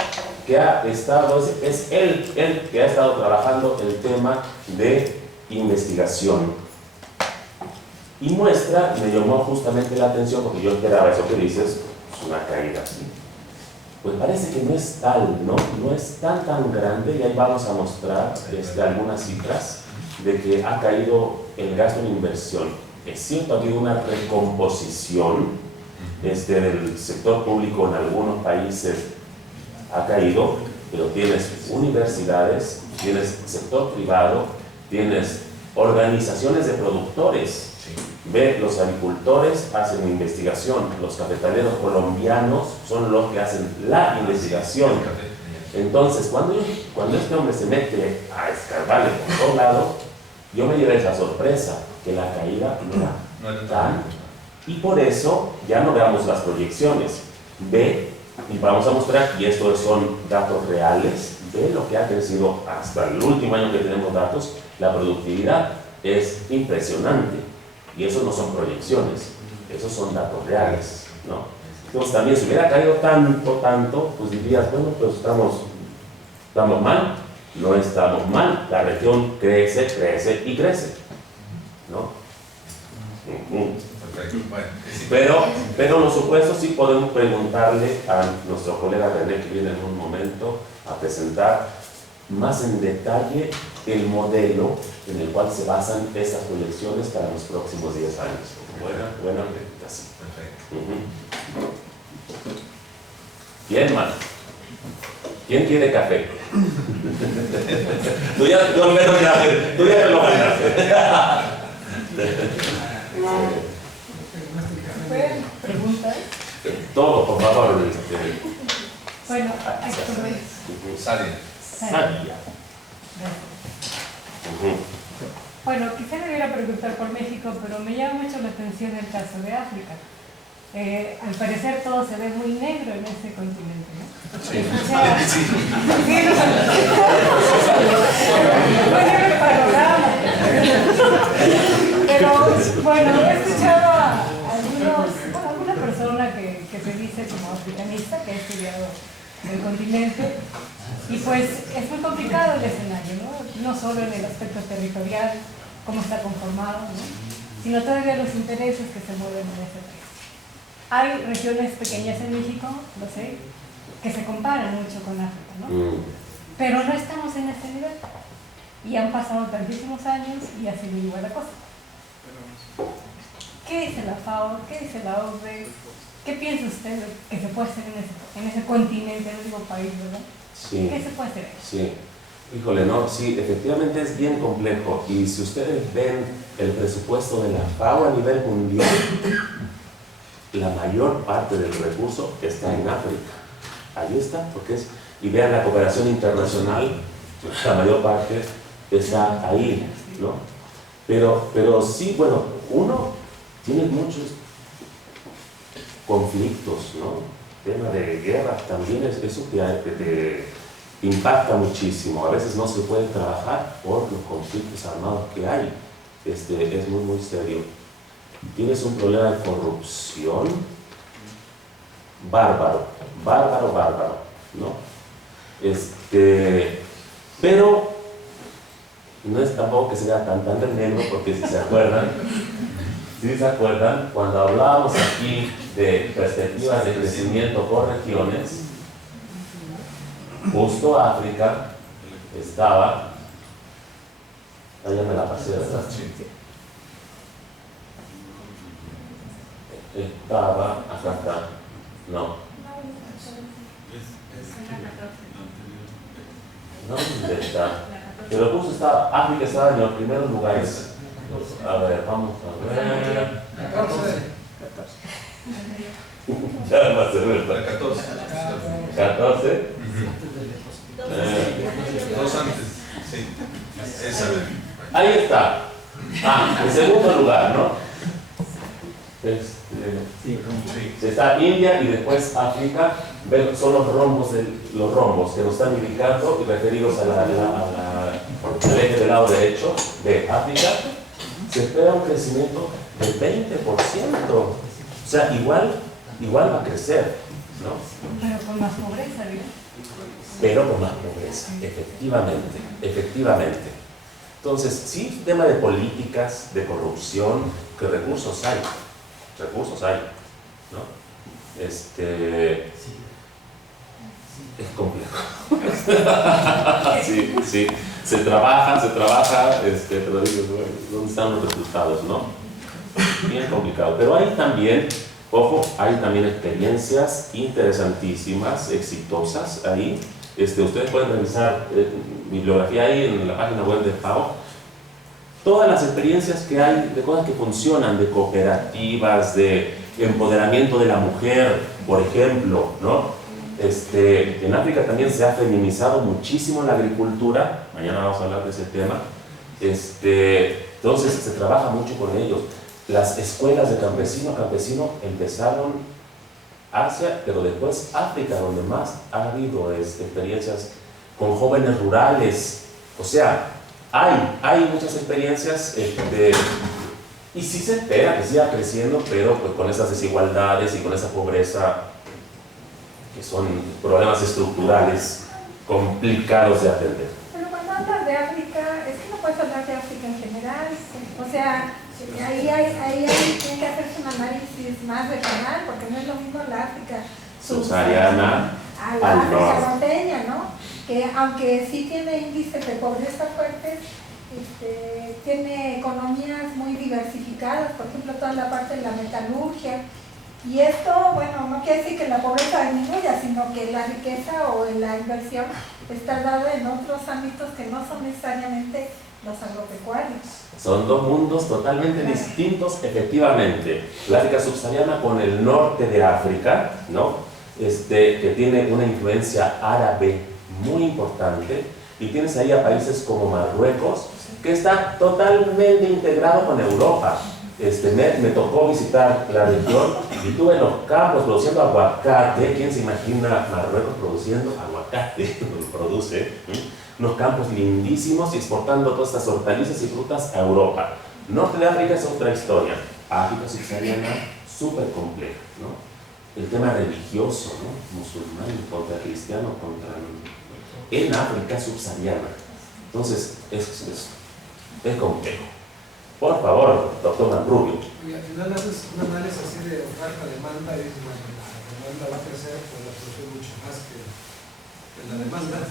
que ha estado, es él que ha estado trabajando el tema de investigación. Y muestra, me llamó justamente la atención, porque yo esperaba eso que dices, es una caída así. Pues parece que no es tal, no es tan grande, y ahí vamos a mostrar algunas cifras de que ha caído el gasto en inversión. Es cierto, ha habido una recomposición del sector público en algunos países, ha caído, pero tienes universidades, tienes sector privado, tienes organizaciones de productores. Ve, los agricultores hacen investigación, los cafetaleros colombianos son los que hacen la investigación. Entonces, cuando este hombre se mete a escarbarle por todos lados, yo me llevé esa sorpresa, que la caída no era tan, y por eso ya no veamos las proyecciones. Ve, y vamos a mostrar, y estos son datos reales, ve lo que ha crecido hasta el último año que tenemos datos, la productividad es impresionante. Y eso no son proyecciones, esos son datos reales, ¿no? Entonces también si hubiera caído tanto, pues dirías, bueno, pues estamos mal, no estamos mal, la región crece y crece, ¿no? Pero los supuestos sí podemos preguntarle a nuestro colega René, que viene en un momento a presentar más en detalle el modelo en el cual se basan estas proyecciones para los próximos 10 años. Buena presentación. Perfecto. Bien, man. ¿Quién quiere café? Tú ya lo ganaste. ¿Preguntas? Todo, por favor. Bueno, Sadia. Bueno, quizá me hubiera preguntar por México, pero me llama mucho la atención el caso de África. Al parecer todo se ve muy negro en ese continente, ¿no? Sí. O sea, el panorama. Pero bueno, he escuchado a alguna persona que se dice como africanista, que ha estudiado el continente, y pues es muy complicado el escenario, no solo en el aspecto territorial, cómo está conformado, ¿no? Sino todavía los intereses que se mueven en ese país. Hay regiones pequeñas en México, lo sé, que se comparan mucho con África, ¿no? Pero no estamos en este nivel. Y han pasado tantísimos años y ha sido igual la cosa. ¿Qué dice la FAO? ¿Qué dice la OCDE? ¿Qué piensa usted que se puede hacer en ese continente, en el mismo país, verdad? Sí. ¿Qué se puede hacer? Sí. Híjole, no, sí, efectivamente es bien complejo. Y si ustedes ven el presupuesto de la FAO a nivel mundial, la mayor parte del recurso está en África. Ahí está, porque es... Y vean la cooperación internacional, la mayor parte está ahí, ¿no? Pero sí, bueno, uno tiene muchos conflictos, ¿no? Tema de guerra también es eso que te impacta muchísimo. A veces no se puede trabajar por los conflictos armados que hay. Es muy serio. Tienes un problema de corrupción bárbaro, ¿no? Pero no es tampoco que sea tan de negro, porque si se acuerdan, cuando hablábamos aquí de perspectivas de crecimiento por regiones, justo África estaba, allá me la pasé, ¿verdad? Estaba, acá, no. ¿Dónde está? Pero justo estaba, África estaba en los primeros lugares. A ver, vamos a ver. 14. Ya va a ser verdad. 14. 14. Dos antes. Sí. Esa. Ahí está. En segundo lugar, ¿no? Está India y después África. Son los rombos que nos están indicando y referidos a al eje del lado derecho de África. Se espera un crecimiento del 20%. O sea, igual va a crecer, ¿no? Pero con más pobreza, ¿no? pero con más pobreza, efectivamente, efectivamente. Entonces, sí, tema de políticas, de corrupción, que recursos hay, ¿no? Es complejo. Sí, sí, se trabaja, pero digo, ¿dónde están los resultados, no? Bien complicado, pero hay también, ojo, hay también experiencias interesantísimas, exitosas ahí. Ustedes pueden revisar bibliografía ahí en la página web de FAO. Todas las experiencias que hay de cosas que funcionan, de cooperativas, de empoderamiento de la mujer, por ejemplo, ¿no? En África también se ha feminizado muchísimo la agricultura. Mañana vamos a hablar de ese tema. Entonces se trabaja mucho con ellos. Las escuelas de campesino a campesino empezaron Asia, pero después África, donde más ha habido experiencias con jóvenes rurales. O sea, hay muchas experiencias y sí se espera que siga creciendo, pero pues con esas desigualdades y con esa pobreza, que son problemas estructurales complicados de atender. Pero cuando hablas de África, es que no puedes hablar de África en general. O sea, ahí tiene que hacerse un análisis más regional, porque no es lo mismo la África subsahariana a la África norteña, ¿no? Que aunque sí tiene índices de pobreza fuertes, tiene economías muy diversificadas, por ejemplo, toda la parte de la metalurgia. Y esto, bueno, no quiere decir que la pobreza disminuya, sino que la riqueza o la inversión está dada en otros ámbitos que no son necesariamente los agropecuarios. Son dos mundos totalmente distintos, efectivamente. La África subsahariana con el norte de África, ¿no? Que tiene una influencia árabe muy importante, y tienes ahí a países como Marruecos, que está totalmente integrado con Europa. Me tocó visitar la región y estuve en los campos produciendo aguacate. ¿Quién se imagina Marruecos produciendo aguacate? Lo produce. Unos campos lindísimos y exportando todas estas hortalizas y frutas a Europa. Norte de África es otra historia. África subsahariana, súper compleja, ¿no? El tema religioso, ¿no? Musulmán contra cristiano, en África subsahariana. Entonces, es complejo. Por favor, doctor Manrubio. Y al final haces un análisis así de oferta-demanda y dices, bueno, la demanda va a crecer, pues la producción mucho más que la demanda,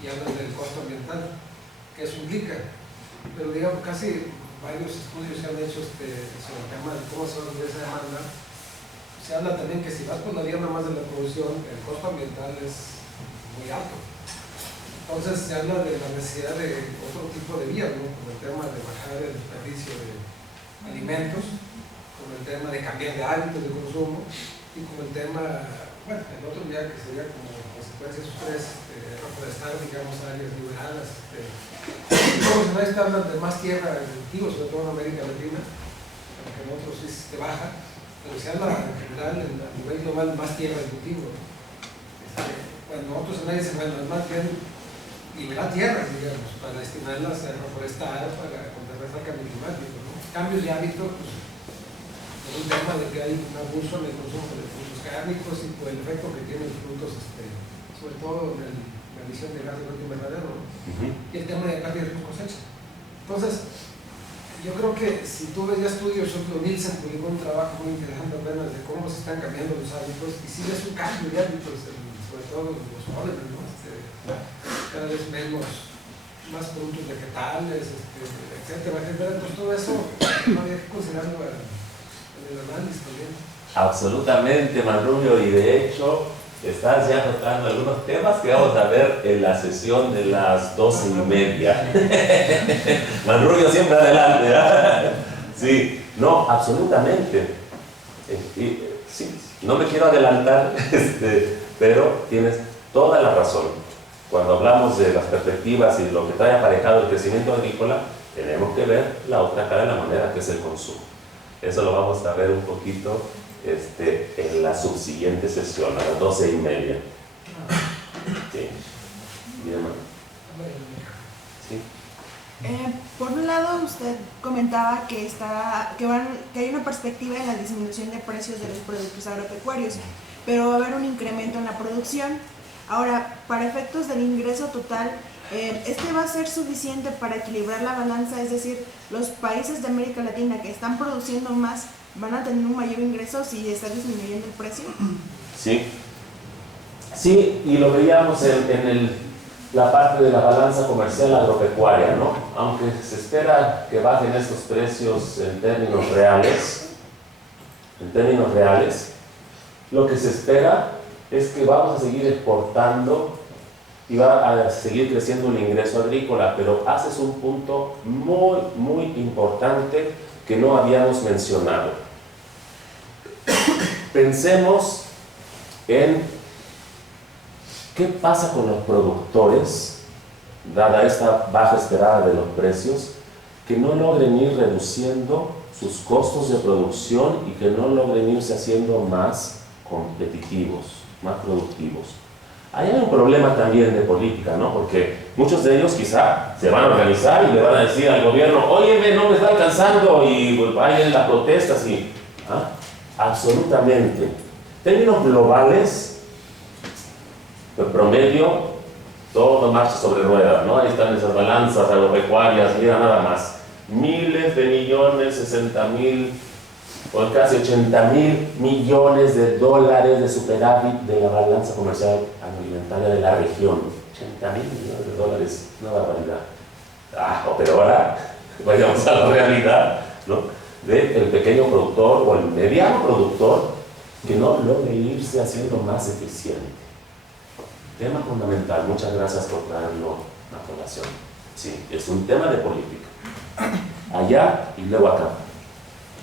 y hablan del costo ambiental, que eso implica. Pero digamos, casi varios estudios se han hecho sobre el tema de cómo se va a resolver esa demanda. Se habla también que si vas por la vía nada más de la producción, el costo ambiental es muy alto. Entonces se habla de la necesidad de otro tipo de vías, ¿no? Como el tema de bajar el desperdicio de alimentos, como el tema de cambiar de hábitos de consumo, y como el tema, bueno, el otro día que sería como consecuencia de esos tres, reforestar, digamos, áreas liberadas. Todos los hablan de más tierra de cultivo, sobre todo en América Latina, aunque en otros sí se baja, pero se habla en general, a nivel global, más tierra de cultivo. Cuando otros análisis, bueno, es más bien liberar tierras, digamos, para destinarlas a reforestar, para contrarrestar el cambio climático, ¿no? Cambios de hábitos, pues, por un tema de que hay un abuso en el consumo de frutos cárnicos y por el efecto que tienen los frutos, sobre todo en la emisión de gas de efecto invernadero, ¿no? Y el tema de pérdida de cosecha. Entonces, yo creo que si tú ves ya estudios, por ejemplo, Nielsen publicó un trabajo muy interesante apenas de cómo se están cambiando los hábitos, y si ves un cambio de hábitos, sobre todo los jóvenes, ¿no? Cada vez menos, más productos vegetales, etcétera, etcétera. Entonces todo eso no había que considerarlo en el análisis también. Absolutamente, Manrubio, y de hecho estás ya tocando algunos temas que vamos a ver en la sesión de las 12:30. Manrubio siempre adelante, ¿eh? Sí, no, absolutamente. Sí, no me quiero adelantar, pero tienes toda la razón. Cuando hablamos de las perspectivas y lo que trae aparejado el crecimiento agrícola, tenemos que ver la otra cara de la moneda, que es el consumo. Eso lo vamos a ver un poquito en la subsiguiente sesión, a las 12:30. Sí. Bien, sí. Por un lado, usted comentaba que hay una perspectiva en la disminución de precios de los productos agropecuarios, pero va a haber un incremento en la producción. Ahora, para efectos del ingreso total, ¿este va a ser suficiente para equilibrar la balanza? Es decir, los países de América Latina que están produciendo más van a tener un mayor ingreso si está disminuyendo el precio. Sí, sí, y lo veíamos la parte de la balanza comercial agropecuaria, ¿no? Aunque se espera que bajen estos precios en términos reales, lo que se espera es que vamos a seguir exportando y va a seguir creciendo el ingreso agrícola, pero haces un punto muy, muy importante que no habíamos mencionado. Pensemos en qué pasa con los productores, dada esta baja esperada de los precios, que no logren ir reduciendo sus costos de producción y que no logren irse haciendo más competitivos, más productivos. Ahí hay un problema también de política, ¿no? Porque muchos de ellos quizá se van a organizar y le van a decir al gobierno, óyeme, no me está alcanzando, y pues, vayan las protestas y... ¿ah? Absolutamente. En términos globales, el promedio, todo marcha sobre ruedas, ¿no? Ahí están esas balanzas agropecuarias, mira nada más. Miles de millones, 60.000, o casi 80.000 millones de dólares de superávit de la balanza comercial agroalimentaria de la región. 80.000 millones de dólares, una barbaridad. Pero ahora, vayamos a la realidad, ¿no? Del pequeño productor o el mediano productor que no logre irse haciendo más eficiente. Tema fundamental, muchas gracias por traerlo a colación. Sí, es un tema de política. Allá y luego acá.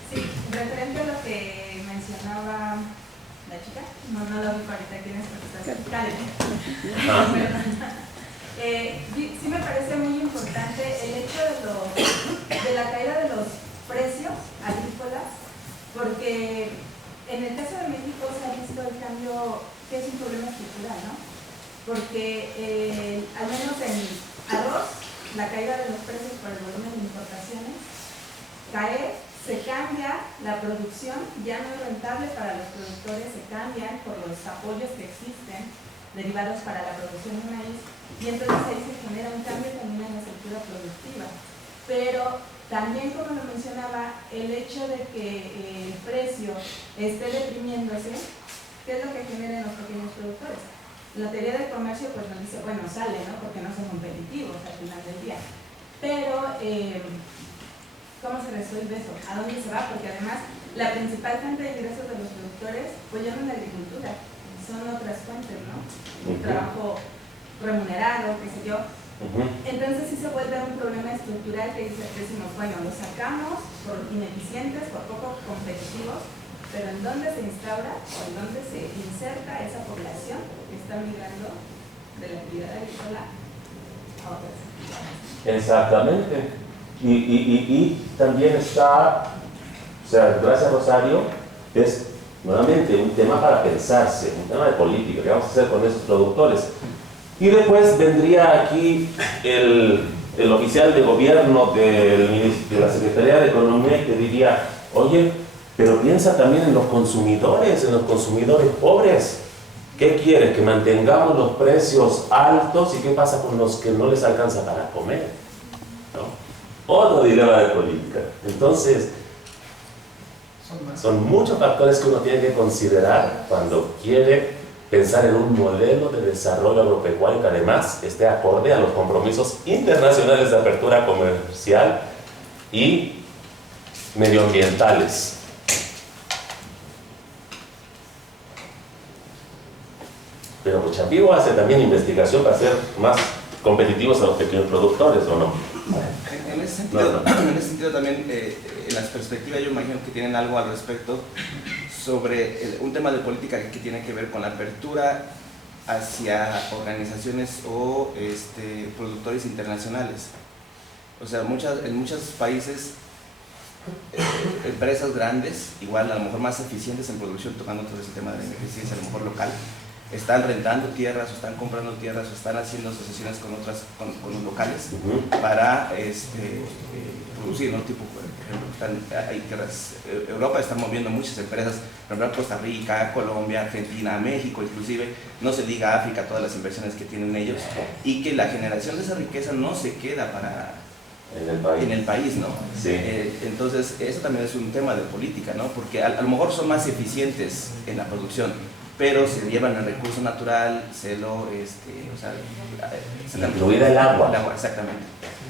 Sí, referente a lo que mencionaba la chica, no lo vi ahorita, ¿quién es? Karen. Sí me parece muy importante el hecho de la caída de los precios agrícolas, porque en el caso de México se ha visto el cambio, que es un problema estructural, ¿no? Porque al menos en arroz, la caída de los precios por el volumen de importaciones cae, se cambia la producción, ya no es rentable para los productores, se cambian por los apoyos que existen derivados para la producción de maíz, y entonces ahí se genera un cambio también en la estructura productiva. Pero también, como lo mencionaba, el hecho de que el precio esté deprimiéndose, ¿qué es lo que genera en los pequeños productores? La teoría del comercio pues nos dice, bueno, sale, ¿no? Porque no son competitivos al final del día. Pero, ¿cómo se resuelve eso? ¿A dónde se va? Porque además, la principal fuente de ingresos de los productores, pues ya no es la agricultura, son otras fuentes, ¿no? Un trabajo remunerado, qué sé yo. Entonces sí se vuelve un problema estructural que decimos, bueno, lo sacamos por ineficientes, por poco competitivos, pero ¿en dónde se instaura o en dónde se inserta esa población que está migrando de la actividad agrícola a otras actividades? Exactamente. Y también está, o sea, gracias Rosario, es nuevamente un tema para pensarse, un tema de política, ¿qué vamos a hacer con esos productores? Y después vendría aquí el oficial de gobierno de la Secretaría de Economía y te diría, oye, pero piensa también en los consumidores pobres. ¿Qué quieres? ¿Que mantengamos los precios altos? ¿Y qué pasa con los que no les alcanza para comer? ¿No? Otro dilema de política. Entonces, son muchos factores que uno tiene que considerar cuando quiere pensar en un modelo de desarrollo agropecuario que además esté acorde a los compromisos internacionales de apertura comercial y medioambientales. Pero Cochapivo hace también investigación para ser más competitivos a los pequeños productores, ¿o no? En ese sentido también, en las perspectivas yo imagino que tienen algo al respecto sobre un tema de política que tiene que ver con la apertura hacia organizaciones o productores internacionales. O sea, en muchos países, empresas grandes, igual a lo mejor más eficientes en producción, tocando todo ese tema de la eficiencia a lo mejor local, están rentando tierras, o están comprando tierras, o están haciendo asociaciones con los locales para producir, ¿no? Tipo, por ejemplo, hay tierras, Europa está moviendo muchas empresas, por ejemplo, Costa Rica, Colombia, Argentina, México, inclusive, no se diga África, todas las inversiones que tienen ellos, y que la generación de esa riqueza no se queda en el país, ¿no? Sí. Entonces, eso también es un tema de política, ¿no? Porque a lo mejor son más eficientes en la producción, pero se llevan el recurso natural, incluida el agua. El agua, exactamente.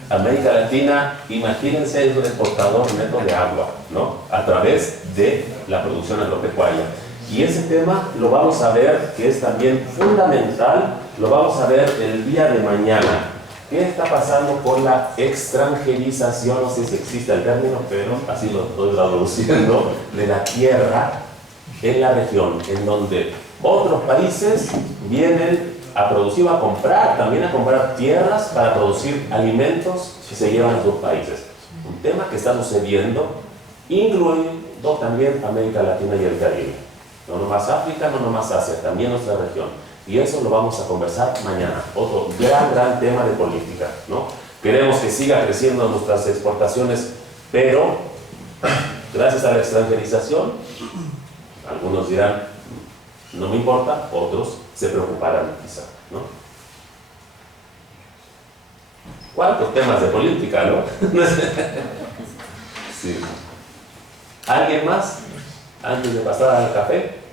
América Latina, imagínense, es un exportador neto de agua, ¿no? A través de la producción agropecuaria. Y ese tema lo vamos a ver, que es también fundamental, lo vamos a ver el día de mañana. ¿Qué está pasando con la extranjerización? No sé si existe el término, pero así lo estoy traduciendo, de la tierra en la región, en donde otros países vienen a producir, a comprar tierras para producir alimentos que se llevan a sus países. Un tema que está sucediendo, incluyendo también América Latina y el Caribe. No nomás África, no nomás Asia, también nuestra región. Y eso lo vamos a conversar mañana. Otro gran tema de política, ¿no? Queremos que siga creciendo nuestras exportaciones, pero gracias a la extranjerización, algunos dirán, no me importa, otros se preocuparán quizá, ¿no? ¿Cuántos temas de política, no? Sí. ¿Alguien más? Antes de pasar al café.